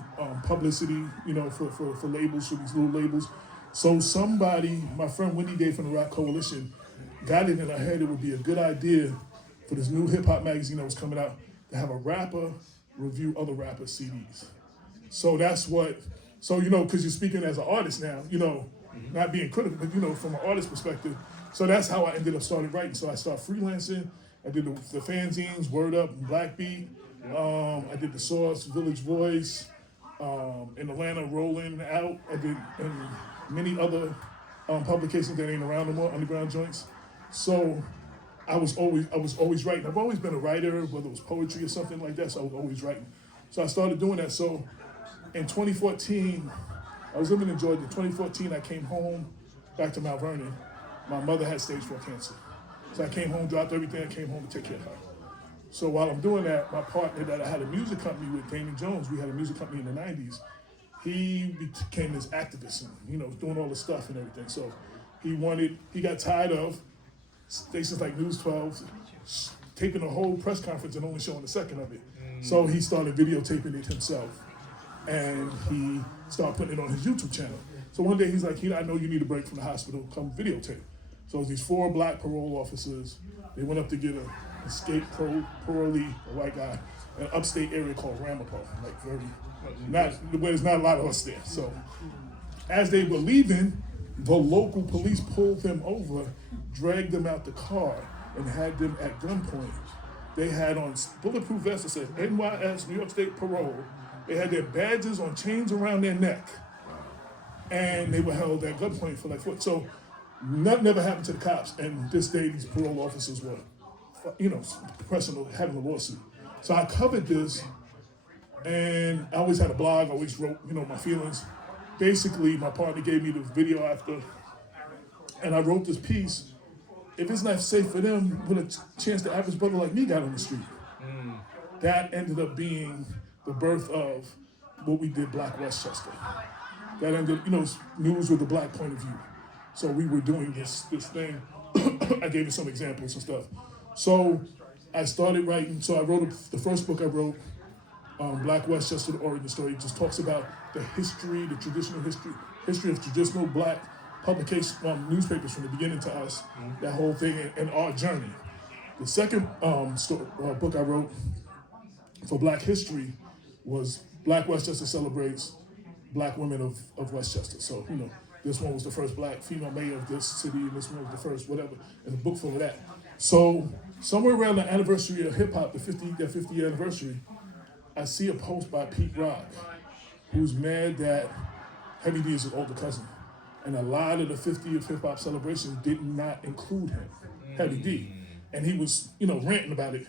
publicity, you know, for labels, for these little labels. So somebody, my friend Wendy Day from the Rock Coalition, got it in her head it would be a good idea for this new hip hop magazine that was coming out to have a rapper review other rappers' CDs. So that's what, you know, because you're speaking as an artist now, you know, not being critical, but, you know, from an artist perspective. So that's how I ended up started writing. So I started freelancing. I did the fanzines, Word Up, and Black Beat. I did The Source, Village Voice, in Atlanta, Rolling Out. I did many other publications that ain't around no more, underground joints. So I was always writing. I've always been a writer, whether it was poetry or something like that, so I was always writing. So I started doing that. So in 2014, I was living in Georgia. In 2014, I came home back to Mount Vernon. My mother had stage 4 cancer. So I came home, dropped everything, I came home to take care of her. So while I'm doing that, my partner that I had a music company with, Damon Jones, we had a music company in the 90s, he became this activist and, you know, doing all the stuff and everything. So he got tired of stations like News 12 taping a whole press conference and only showing a second of it. So he started videotaping it himself. And he started putting it on his YouTube channel. So one day he's like, I know you need a break from the hospital, come videotape. So it was these 4 black parole officers. They went up to get an escaped parolee, a white guy, in an upstate area called Ramapo, where there's not a lot of us there. So as they were leaving, the local police pulled them over, dragged them out the car, and had them at gunpoint. They had on bulletproof vests that said NYS, New York State Parole. They had their badges on chains around their neck. And they were held at gunpoint for like 4. So nothing ever happened to the cops. And this day, these parole officers were, you know, having a lawsuit. So I covered this, and I always had a blog. I always wrote, you know, my feelings. Basically, my partner gave me the video after, and I wrote this piece. If it's not safe for them, what a chance the average brother like me got on the street. That ended up being the birth of what we did, Black Westchester. That ended, you know, news with the black point of view. So we were doing this thing. I gave you some examples and stuff. So I started writing. So I wrote the first book I wrote, Black Westchester, the origin story. It just talks about the history, the traditional history of traditional black publication, newspapers from the beginning to us, that whole thing, and our journey. The second book I wrote for Black history was Black Westchester Celebrates Black Women of Westchester. So, you know, this one was the first black female mayor of this city, and this one was the first whatever, and a book full of that. So somewhere around the anniversary of hip hop, the 50th anniversary, I see a post by Pete Rock, who's mad that Heavy D is his older cousin. And a lot of the 50th hip hop celebrations did not include him, Heavy D. And he was, you know, ranting about it.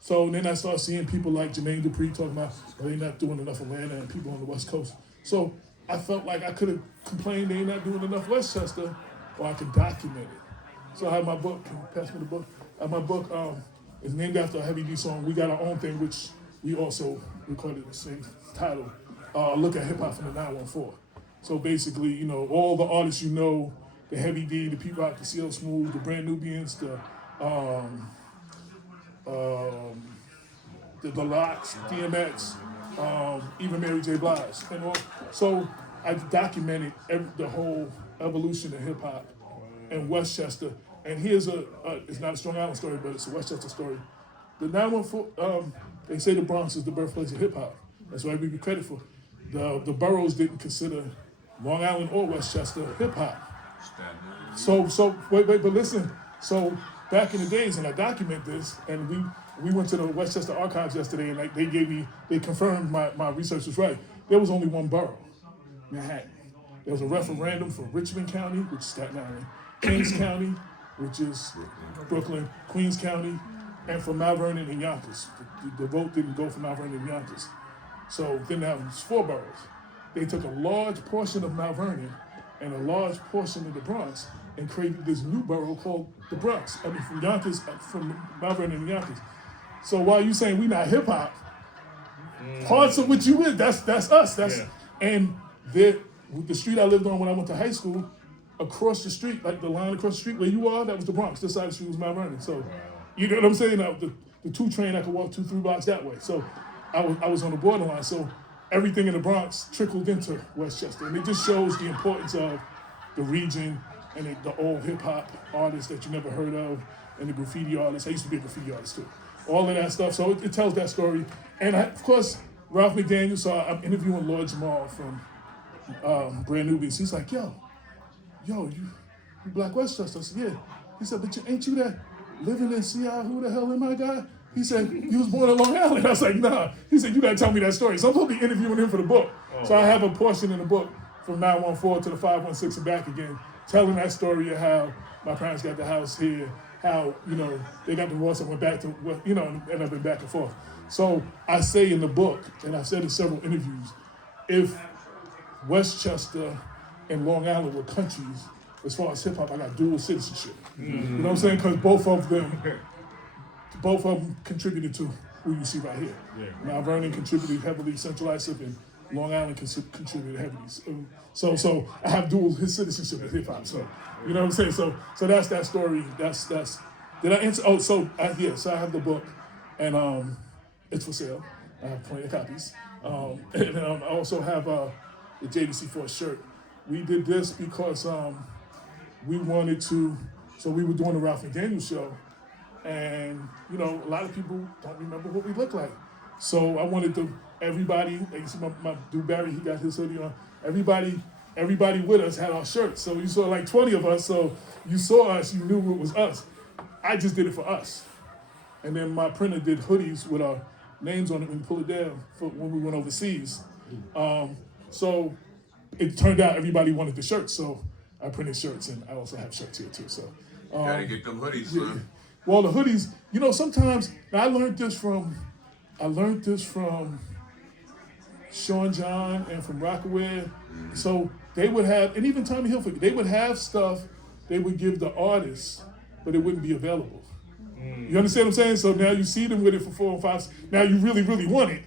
So then I started seeing people like Jermaine Dupri talking about, they're not doing enough Atlanta and people on the West Coast. So I felt like I could have complained they're not doing enough Westchester, or I could document it. So I have my book. Can you pass me the book? My book is named after a Heavy D song. We got our own thing, which we also recorded the same title. look at hip hop from the 914. So basically, you know, all the artists you know, the Heavy D, the P-Rock, the CL Smooth, the Brand Nubians, the Lox, DMX, even Mary J. Blige, and all. So I documented the whole evolution of hip hop in Westchester. And here's it's not a Strong Island story, but it's a Westchester story. The 914, they say the Bronx is the birthplace of hip hop. That's why we give credit for. The boroughs didn't consider Long Island or Westchester hip hop. So wait, but listen. So back in the days, and I document this, and we went to the Westchester archives yesterday, and they confirmed my research was right. There was only one borough, Manhattan. There was a referendum for Richmond County, which is Staten Island, Kings County, which is Brooklyn, Queens County, and for Mount Vernon and Yonkers. The vote didn't go for Mount Vernon and Yonkers. So then that was 4 boroughs. They took a large portion of Mount Vernon and a large portion of the Bronx and created this new borough called the Bronx. I mean, from Yonkers, from Mount Vernon and Yonkers. So while you saying we not hip hop, parts of what you is, that's us. And the street I lived on when I went to high school, across the street, like the line across the street where you are, that was the Bronx. This side of the street was Mount Vernon. So you know what I'm saying? The 2 train, I could walk 2-3 blocks that way. So I was on the borderline. So everything in the Bronx trickled into Westchester. And it just shows the importance of the region and the old hip hop artists that you never heard of, and the graffiti artists. I used to be a graffiti artist too. All of that stuff. So it tells that story. And of course, Ralph McDaniel, so I'm interviewing Lord Jamal from Brand Nubians. He's like, yo, you Black Westchester? I said, yeah. He said, but ain't you that living in Seattle? Who the hell am I, guy? He said, you was born in Long Island. I was like, nah. He said, you gotta tell me that story. So I'm supposed to be interviewing him for the book. So I have a portion in the book from 914 to the 516 and back again, telling that story of how my parents got the house here, how, you know, they got divorced and went back to, you know, and I've been back and forth. So I say in the book, and I've said in several interviews, if Westchester and Long Island were countries, as far as hip hop, I got dual citizenship. You know what I'm saying? Because both of them contributed to who you see right here. Mount Vernon contributed heavily, centralized and Long Island contributed heavily. So I have dual citizenship with hip hop. So you know what I'm saying? So that's that story. That's. Did I answer? Oh, so I have the book, and it's for sale. I have plenty of copies. And I also have the JVC Force shirt. We did this because we wanted to. So we were doing the Ralph McDaniel show, and you know a lot of people don't remember what we look like. So I wanted everybody. Like you see my dude Barry, he got his hoodie on. Everybody with us had our shirts. So you saw like 20 of us. So you saw us, you knew it was us. I just did it for us. And then my printer did hoodies with our names on it when you pull it down for when we went overseas. So it turned out everybody wanted the shirts. So I printed shirts, and I also have shirts here too. So gotta get them hoodies, son. Well, the hoodies, you know, sometimes now I learned this from Sean John and from Rockaway. So they would have, and even Tommy Hilfiger, they would have stuff they would give the artists, but it wouldn't be available. You understand what I'm saying? So now you see them with it for 4 or 5. Now you really, really want it,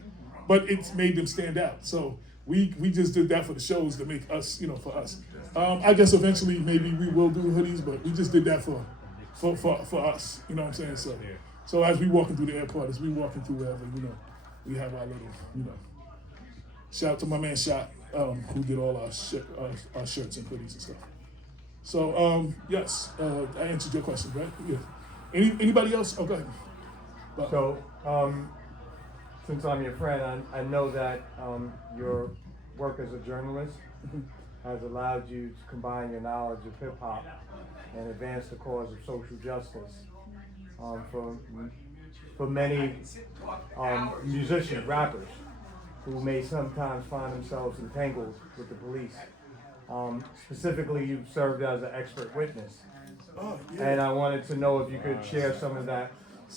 but it's made them stand out. So we just did that for the shows to make us, you know, for us. I guess eventually maybe we will do hoodies, but we just did that for us. You know what I'm saying? So as we walking through the airport, as we walking through wherever, you know, we have our little, you know. Shout out to my man Shot, who did all our shirts and hoodies and stuff. So yes, I answered your question, right? Yeah. Anybody else? Oh, go ahead. So, since I'm your friend, I know that your work as a journalist has allowed you to combine your knowledge of hip hop and advance the cause of social justice for many musicians, rappers, who may sometimes find themselves entangled with the police. Specifically, you've served as an expert witness. And I wanted to know if you could share some of that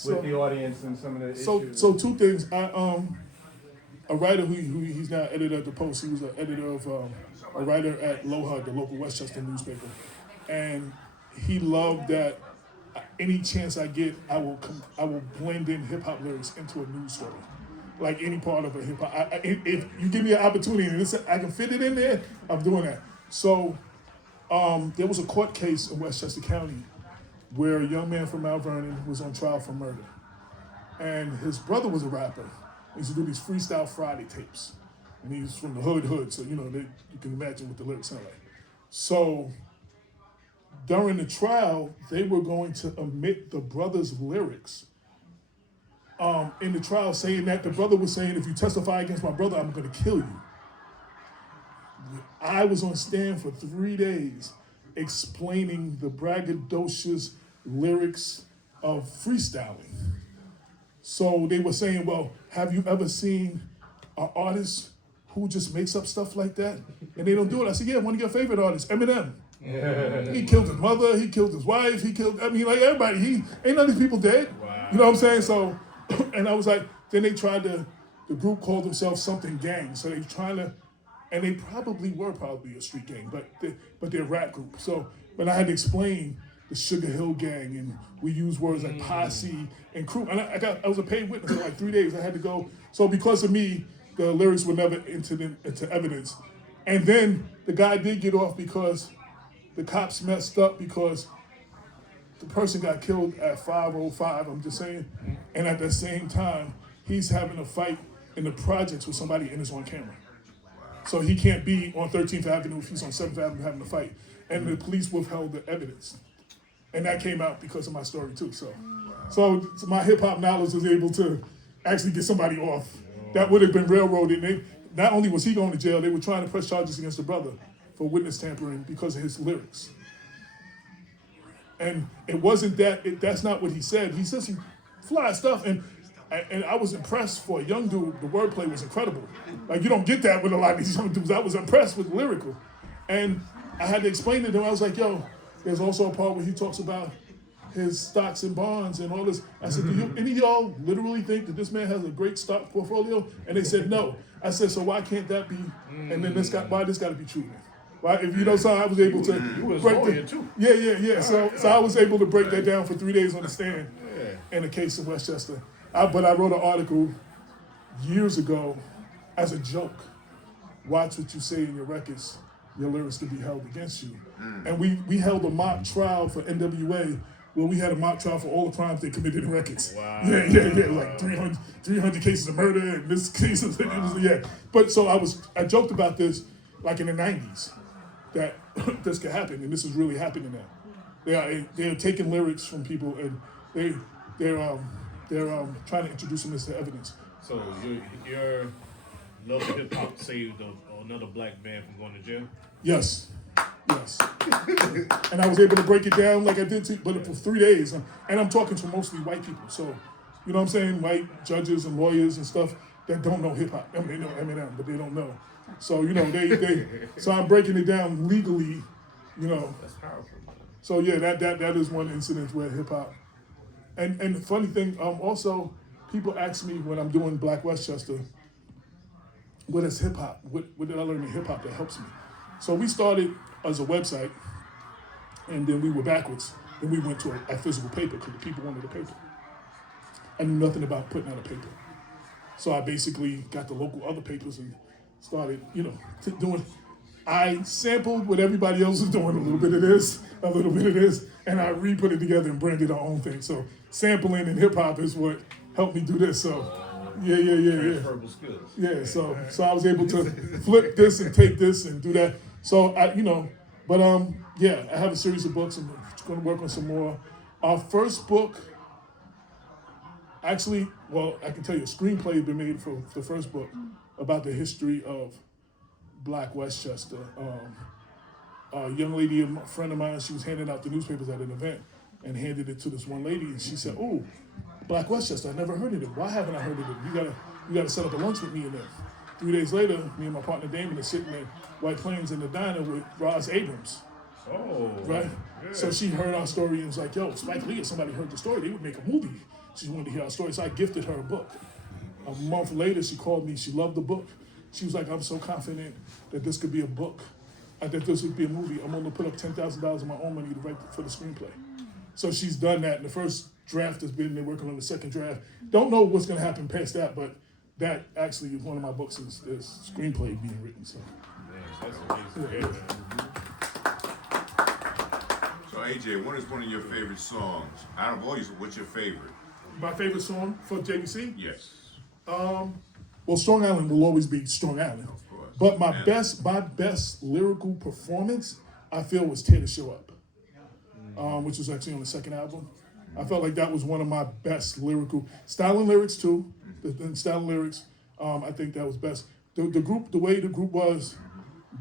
with the audience and some of the issues. So 2 things. A writer who he's now editor at the Post. He was an editor of a writer at LIMEHOF, the local Westchester newspaper, and he loved that. Any chance I get, I will blend in hip hop lyrics into a news story. like any part of a hip hop. If you give me an opportunity and I can fit it in there, I'm doing that. So there was a court case in Westchester County where a young man from Mount Vernon was on trial for murder. And his brother was a rapper. He used to do these Freestyle Friday tapes. And he's from the hood, so you can imagine what the lyrics sound like. So during the trial, they were going to omit the brother's lyrics in the trial, saying that the brother was saying, if you testify against my brother, I'm going to kill you. I was on stand for 3 days explaining the braggadocious lyrics of freestyling. So they were saying, well, have you ever seen an artist who just makes up stuff like that? And they don't do it. I said, yeah, one of your favorite artists, Eminem. He killed his mother, he killed his wife, like everybody. Ain't none of these people dead. Wow. You know what I'm saying? So, and I was like, then they tried the group called themselves something gang. So they trying to, and they probably a street gang, but they're a rap group. So, but I had to explain the Sugar Hill Gang, and we use words like posse and crew. And I was a paid witness for like 3 days. I had to go. So because of me, the lyrics were never into evidence. And then the guy did get off because the cops messed up because the person got killed at 5:05, I'm just saying. And at the same time, he's having a fight in the projects with somebody and it's on camera. So he can't be on 13th Avenue if he's on 7th Avenue having a fight. And the police withheld the evidence. And that came out because of my story too. So my hip hop knowledge was able to actually get somebody off. That would have been railroaded. Not only was he going to jail, they were trying to press charges against the brother for witness tampering because of his lyrics. And it wasn't that's not what he said. He said some fly stuff, and I was impressed for a young dude. The wordplay was incredible. Like, you don't get that with a lot of these young dudes. I was impressed with the lyrical. And I had to explain to them, I was like, yo, there's also a part where he talks about his stocks and bonds and all this. I said, do any of y'all literally think that this man has a great stock portfolio? And they said no. I said, so why can't that be? And then why this got to be true then? Why, if you know, so I was able to break too. Yeah. So I was able to break that down for 3 days on the stand in a case in Westchester. But I wrote an article years ago as a joke. Watch what you say in your records. Your lyrics could be held against you. And we held a mock trial for NWA where we had a mock trial for all the crimes they committed in records. Wow. Yeah. Like 300 cases of murder and this case. But so I joked about this like in the 90s that this could happen, and this is really happening now. They're taking lyrics from people and they're trying to introduce them as evidence. So your love of hip hop saved another black man from going to jail? Yes. And I was able to break it down like I did, but for 3 days. And I'm talking to mostly white people. So, you know what I'm saying? White judges and lawyers and stuff that don't know hip hop. I mean, they know Eminem, but they don't know. So, you know, so I'm breaking it down legally, you know. That's powerful. So yeah, that is one incident where hip hop. And the funny thing, also, people ask me when I'm doing Black Westchester, what is hip hop? What did I learn in hip hop that helps me? So we started as a website, and then we were backwards. Then we went to a physical paper because the people wanted a paper. I knew nothing about putting out a paper. So I basically got the local other papers and started, doing. I sampled what everybody else was doing, a little bit of this, and I re-put it together and branded our own thing. So sampling and hip hop is what helped me do this. So yeah. Transferable skills. Yeah, so I was able to flip this and take this and do that. So I have a series of books and I'm going to work on some more. Our first book, actually, I can tell you a screenplay had been made for the first book about the history of Black Westchester. A young lady, a friend of mine, she was handing out the newspapers at an event and handed it to this one lady, and she said, "Oh, Black Westchester, I never heard of it. Why haven't I heard of it? You gotta set up a lunch with me in there." 3 days later, me and my partner Damon are sitting in White Plains in the diner with Roz Abrams. Oh, right? Good. So she heard our story and was like, "Yo, Spike Lee, if somebody heard the story, they would make a movie." She wanted to hear our story, so I gifted her a book. A month later, she called me. She loved the book. She was like, "I'm so confident that this could be a book, that this would be a movie. I'm going to put up $10,000 of my own money to write for the screenplay." So she's done that. And the first draft has been, they're working on the second draft. Don't know what's going to happen past that, but that actually is one of my books is screenplay being written. So Man, that's amazing. Yeah, man. So AJ, what is one of your favorite songs? Out of all these, what's your favorite? my favorite song for JVC. Yes. Well, Strong Island will always be Strong Island. Of course. But my And- best lyrical performance, I feel, was Tear to Show Up, which was actually on the second album. I felt like that was one of my best lyrical style and lyrics too. The style and lyrics, I think that was best. The group, the way the group was,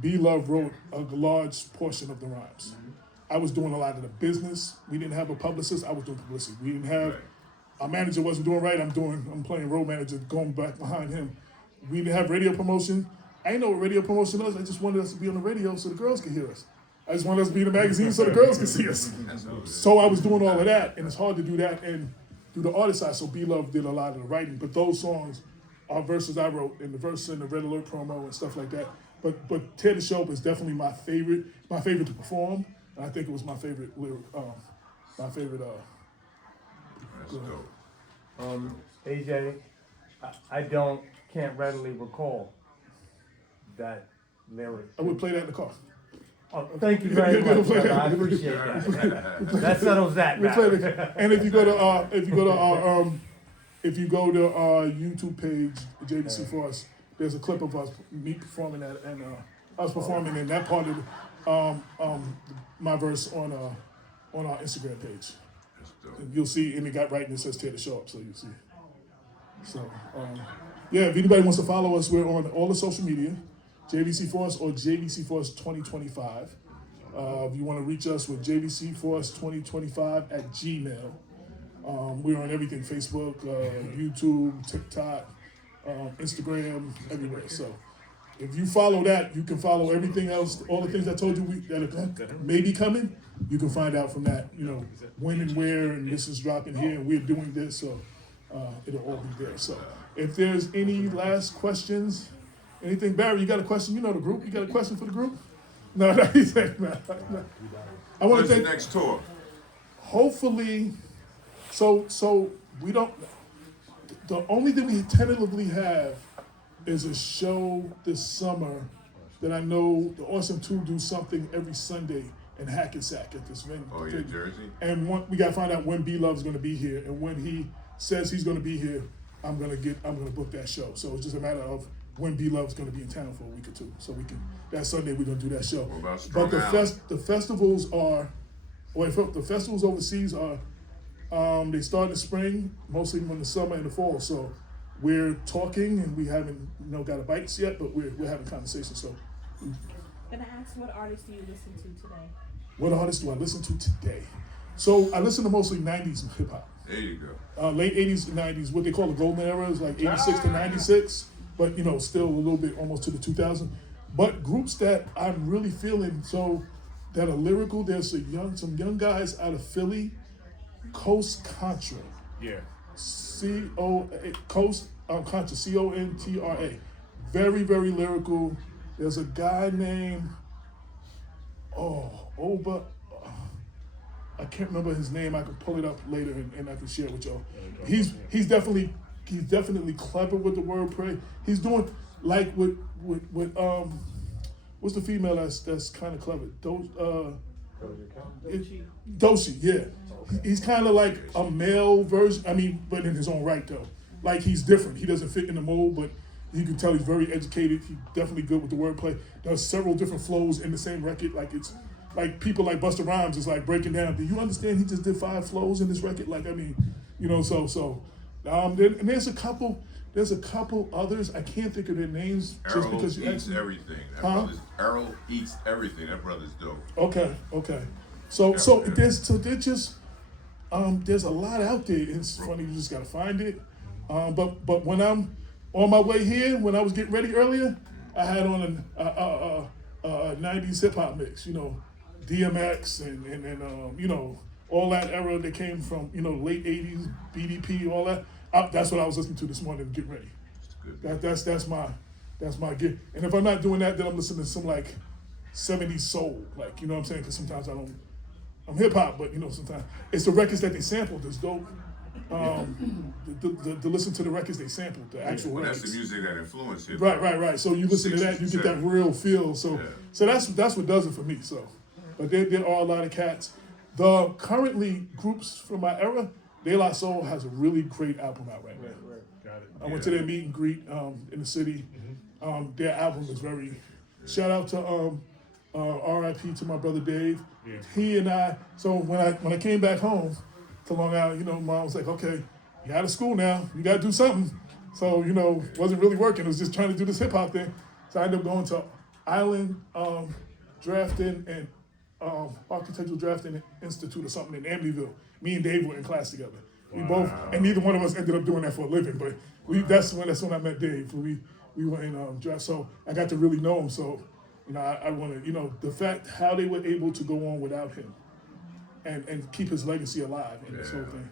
B Love wrote a large portion of the rhymes. I was doing a lot of the business. We didn't have a publicist. I was doing publicity. We didn't have. Right. Our manager wasn't doing right. I'm playing road manager, going back behind him. We didn't have radio promotion. I didn't know what radio promotion was. I just wanted us to be on the radio so the girls could hear us. I just wanted us to be in the magazine so the girls could see us. So I was doing all of that, and it's hard to do that and do the artist side. So B Love did a lot of the writing, but those songs are verses I wrote, and the verses in the Red Alert promo and stuff like that. But Tear to Show Up is definitely my favorite to perform. And I think it was my favorite lyric, my favorite. That's dope. AJ, can't readily recall that lyric. I would play that in the car. Oh, thank you very much, brother. I appreciate that. That settles that We play matter. it. And if you go to our YouTube page, JVC Force, there's a clip of us me performing that, and us performing in that part of my verse on our Instagram page. That's dope. And you'll see, and it got right, and it says Tear to Show Up, so you'll see. So yeah, if anybody wants to follow us, we're on all the social media, JVC Force or JVC Force 2025. If you want to reach us with JVC Force 2025 at Gmail. We're on everything: Facebook, YouTube, TikTok, Instagram, everywhere. So if you follow that, you can follow everything else. All the things I told you that are maybe coming, you can find out from that. You know, when and where, and this is dropping here, and we're doing this. So it'll all be there. So if there's any last questions, anything, Barry, you got a question? You know the group. You got a question for the group? No, he's like, no. I want When's to the thank. next tour? Hopefully, so we don't. The only thing we tentatively have is a show this summer that I know the Awesome Two do something every Sunday in Hackensack at this venue. Oh, yeah, Jersey? And we gotta find out when B Love's gonna be here, and when he says he's gonna be here, I'm gonna book that show. So it's just a matter of when B Love's gonna be in town for a week or two, so we can. That Sunday we're gonna do that show. What about Strong But Island? the festivals are, the festivals overseas are. They start in the spring, mostly in the summer and the fall. So we're talking, and we haven't got a bites yet, but we're having conversations. So Gonna ask, what artists do you listen to today? what artists do I listen to today? So I listen to mostly 90s hip hop. There you go. Late 80s and 90s, what they call the golden era is like 86 to 96, but still a little bit almost to the 2000s. But groups that I'm really feeling, so that are lyrical, there's some young guys out of Philly, Coast Contra. Yeah. Coast Contra, Contra. Very, very lyrical. There's a guy named Oba. I can't remember his name. I can pull it up later and I can share it with y'all. He's definitely clever with the wordplay. He's doing like with what's the female that's kind of clever? Doshi, yeah. He's kind of like a male version. I mean, but in his own right though. Like he's different. He doesn't fit in the mold, but you can tell he's very educated. He's definitely good with the wordplay. There's several different flows in the same record. Like it's like people like Busta Rhymes is like breaking down. Do you understand? He just did 5 flows in this record. Like I mean, so. And there's a couple others. I can't think of their names just Errol because you eats asked me. everything. Errol eats everything. That brother's dope. Okay. So there's a lot out there. It's funny, you just gotta find it. But when I'm on my way here, when I was getting ready earlier, I had on a 90s hip hop mix. DMX and all that era that came from late 80s, BDP, all that. That's what I was listening to this morning to get ready. That's my gift. And if I'm not doing that, then I'm listening to some like 70s soul, like what I'm saying, because sometimes I'm hip hop, but sometimes it's the records that they sampled that's dope. to listen to the records they sampled, the actual Well, records. that's the music that influenced hip Right. So you listen to that, you get that real feel. So that's what does it for me. So, but there are a lot of cats. The currently groups from my era, De La Soul has a really great album out right now. Got it. I went to their meet and greet in the city. Their album is very. Shout out to R.I.P. to my brother Dave. Yeah. He and I. So when I came back home to Long Island, Mom was like, "Okay, you out of school now. You got to do something." So wasn't really working. It was just trying to do this hip hop thing. So I ended up going to Island Drafting and Architectural Drafting Institute or something in Amityville. Me and Dave were in class together. We both, and neither one of us ended up doing that for a living. But that's when I met Dave. We were in draft, so I got to really know him. So I want to the fact how they were able to go on without him, and keep his legacy alive in this whole thing.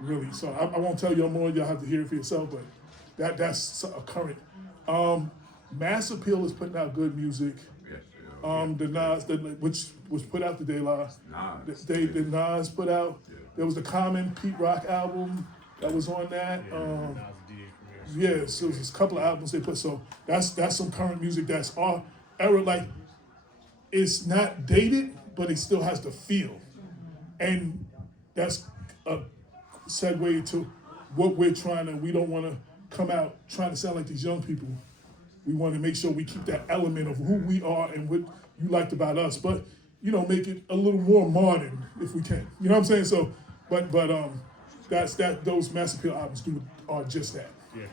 Really, so I won't tell y'all more. Y'all have to hear it for yourself. But that's a current. Mass Appeal is putting out good music. The Nas, which was put out the De La. The Nas put out. There was the Common Pete Rock album that was on that. So there's a couple of albums they put. So that's some current music that's our era. Like it's not dated, but it still has the feel, and that's a segue to what we're trying to. We don't want to come out trying to sound like these young people. We want to make sure we keep that element of who we are and what you liked about us, but make it a little more modern if we can. You know what I'm saying? So, but that's those Mass Appeal albums are just that. Yeah.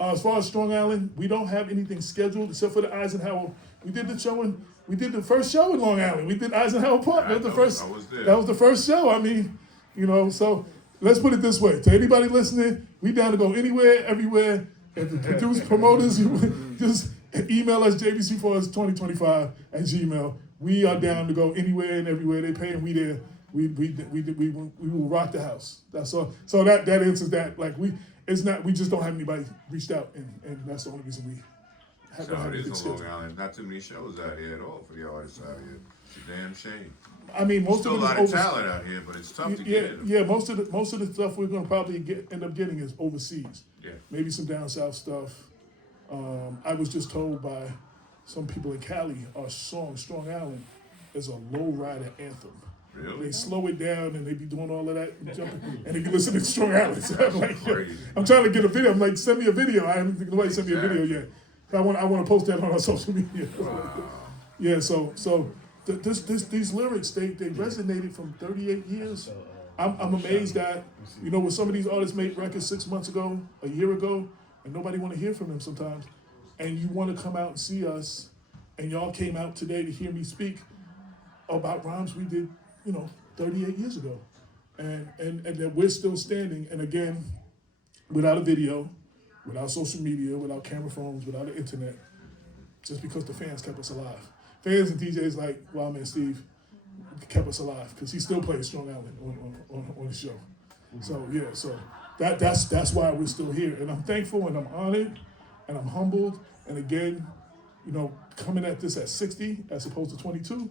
As far as Strong Island, we don't have anything scheduled except for the Eisenhower. We did the first show in Long Island. We did Eisenhower Park. That was the first. I was there. That was the first show. I mean, so let's put it this way: to anybody listening, we down to go anywhere, everywhere. And to produce promoters, just email us JVC Force 2025 at Gmail. We are down to go anywhere and everywhere they pay, and we there. We will rock the house. That's all. So that answers that. Like we just don't have anybody reached out, and that's the only reason we haven't So had it anything is a Long scheduled. Island. Not too many shows out here at all for the artists out here. It's a damn shame. I mean, most Still a of lot it of is talent out here, but it's tough to get in. yeah. Most of the stuff we're gonna probably end up getting is overseas. Yeah. Maybe some down south stuff. I was just told by some people in Cali, our song Strong Island is a low rider anthem. Really? They slow it down and they be doing all of that and jumping, and they be listening to Strong Island. So I'm like, Crazy. I'm trying to get a video. I'm like, send me a video. I haven't think nobody sent me a video yet. I want to post that on our social media. Wow. Yeah. So these lyrics they resonated from 38 years. I'm amazed that when some of these artists made records 6 months ago, a year ago, and nobody want to hear from them sometimes, and you want to come out and see us, and y'all came out today to hear me speak about rhymes we did 38 years ago, and that we're still standing. And again, without a video, without social media, without camera phones, without the internet, just because the fans kept us alive. Fans and DJs like Wildman Steve kept us alive because he still plays Strong Island on the show. So yeah, so that's why we're still here, and I'm thankful and I'm honored and I'm humbled. And again, coming at this at 60 as opposed to 22,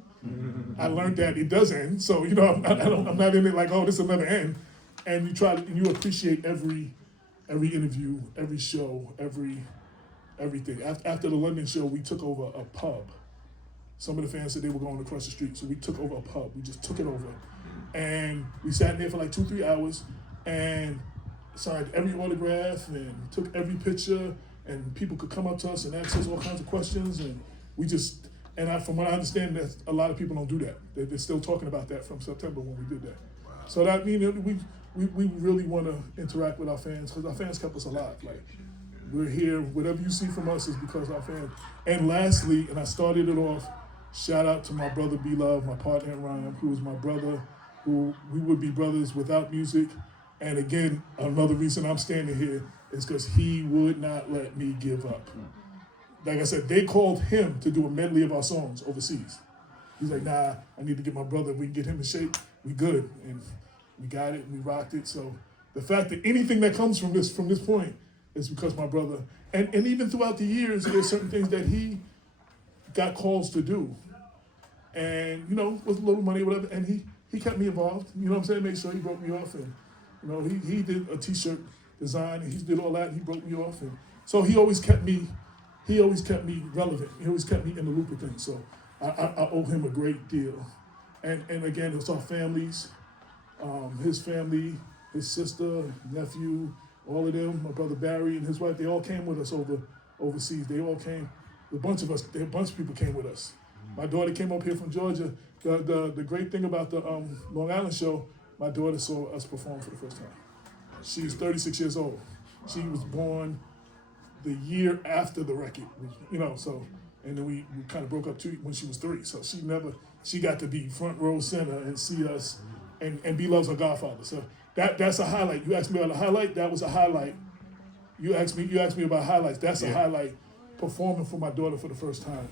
I learned that it does end. So I'm not in it like, oh, this will never end. And you appreciate every interview, every show, everything. After the London show, we took over a pub. Some of the fans said they were going across the street, so we took over a pub. We just took it over. And we sat in there for like 2-3 hours and signed every autograph and took every picture, and people could come up to us and ask us all kinds of questions. And from what I understand, that a lot of people don't do that. They're still talking about that from September when we did that. Wow. So that we really want to interact with our fans because our fans kept us alive. Like, we're here. Whatever you see from us is because our fans. And lastly, and I started it off, shout out to my brother B-Love, my partner in rhyme, who is my brother, who we would be brothers without music. And again, another reason I'm standing here is because he would not let me give up. Like I said, they called him to do a medley of our songs overseas. He's like, nah, I need to get my brother. We can get him in shape. We good. And we got it, and we rocked it. So the fact that anything that comes from this point is because my brother, and even throughout the years, there's certain things that he got calls to do. And, with a little money or whatever, and he kept me involved, you know what I'm saying? Make sure he broke me off, and You know, he did a T-shirt design, and he did all that, and he broke me off, and so he always kept me relevant. He always kept me in the loop of things. So I owe him a great deal. And again, it's our families, his family, his sister, nephew, all of them, my brother Barry and his wife, they all came with us overseas. They all came. A bunch of people came with us. My daughter came up here from Georgia. The great thing about the Long Island show, my daughter saw us perform for the first time. She's 36 years old. She was born the year after the record, you know, so, and then we kind of broke up when she was 3. So she got to be front row center and see us, and B Love's her godfather. So that's a highlight. You asked me about a highlight, that was a highlight. You asked me about highlights, that's a highlight, performing for my daughter for the first time.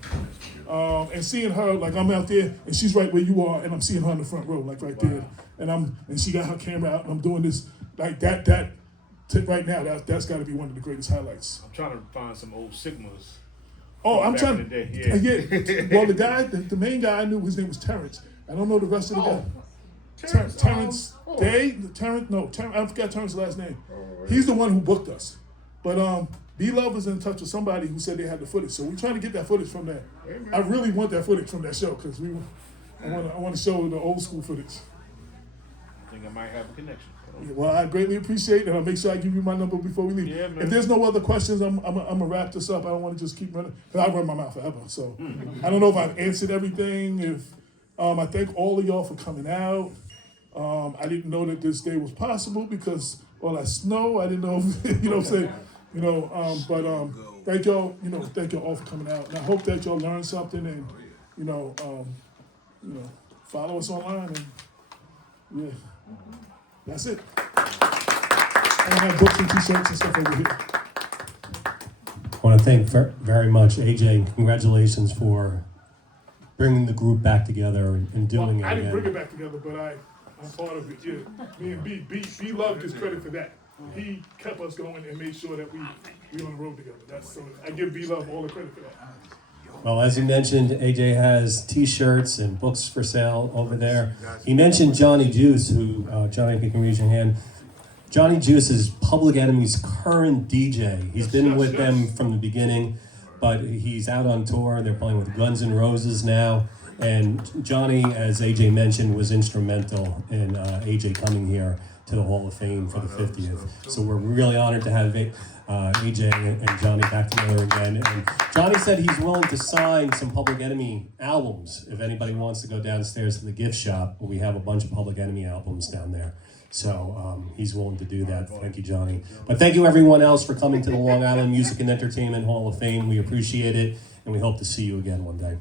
And seeing her, like I'm out there, and she's right where you are, and I'm seeing her in the front row, like right there. And she got her camera out, and I'm doing this, like that right now, that's got to be one of the greatest highlights. I'm trying to find some old Sigmas. Oh, I'm back trying in the to. day, yeah. Well, the main guy I knew, his name was Terrence. I don't know the rest of the guy. Terrence Day. I forgot Terrence's last name. He's the one who booked us. But B Love was in touch with somebody who said they had the footage, so we're trying to get that footage from that. I really want that footage from that show because I want to show the old school footage. I think I might have a connection. Well, I greatly appreciate it, and I'll make sure I give you my number before we leave. Yeah, man. If there's no other questions, I'm gonna wrap this up. I don't want to just keep running, because I run my mouth forever. So I don't know if I've answered everything. If I thank all of y'all for coming out. I didn't know that this day was possible because all that snow. I didn't know, if, you know what I'm saying. You know, but thank y'all. You know, thank y'all all for coming out, and I hope that y'all learned something, and you know, follow us online, and yeah. That's it. I have books and T-shirts and stuff over here. I want to thank very much AJ. Congratulations for bringing the group back together and doing it I didn't again. bring it back together, but I'm part of it. Yeah, me and B Love gets credit for that. He kept us going and made sure that we on the road together. So I give B Love all the credit for that. Well, as you mentioned, AJ has T-shirts and books for sale over there. He mentioned Johnny Juice, who, Johnny, if you can raise your hand. Johnny Juice is Public Enemy's current DJ. He's been with them from the beginning, but he's out on tour. They're playing with Guns N' Roses now. And Johnny, as AJ mentioned, was instrumental in AJ coming here to the Hall of Fame for the 50th. So we're really honored to have AJ and Johnny back together again. And Johnny said he's willing to sign some Public Enemy albums if anybody wants to go downstairs to the gift shop. We have a bunch of Public Enemy albums down there. So he's willing to do that. Thank you, Johnny. But thank you everyone else for coming to the Long Island Music and Entertainment Hall of Fame. We appreciate it, and we hope to see you again one day.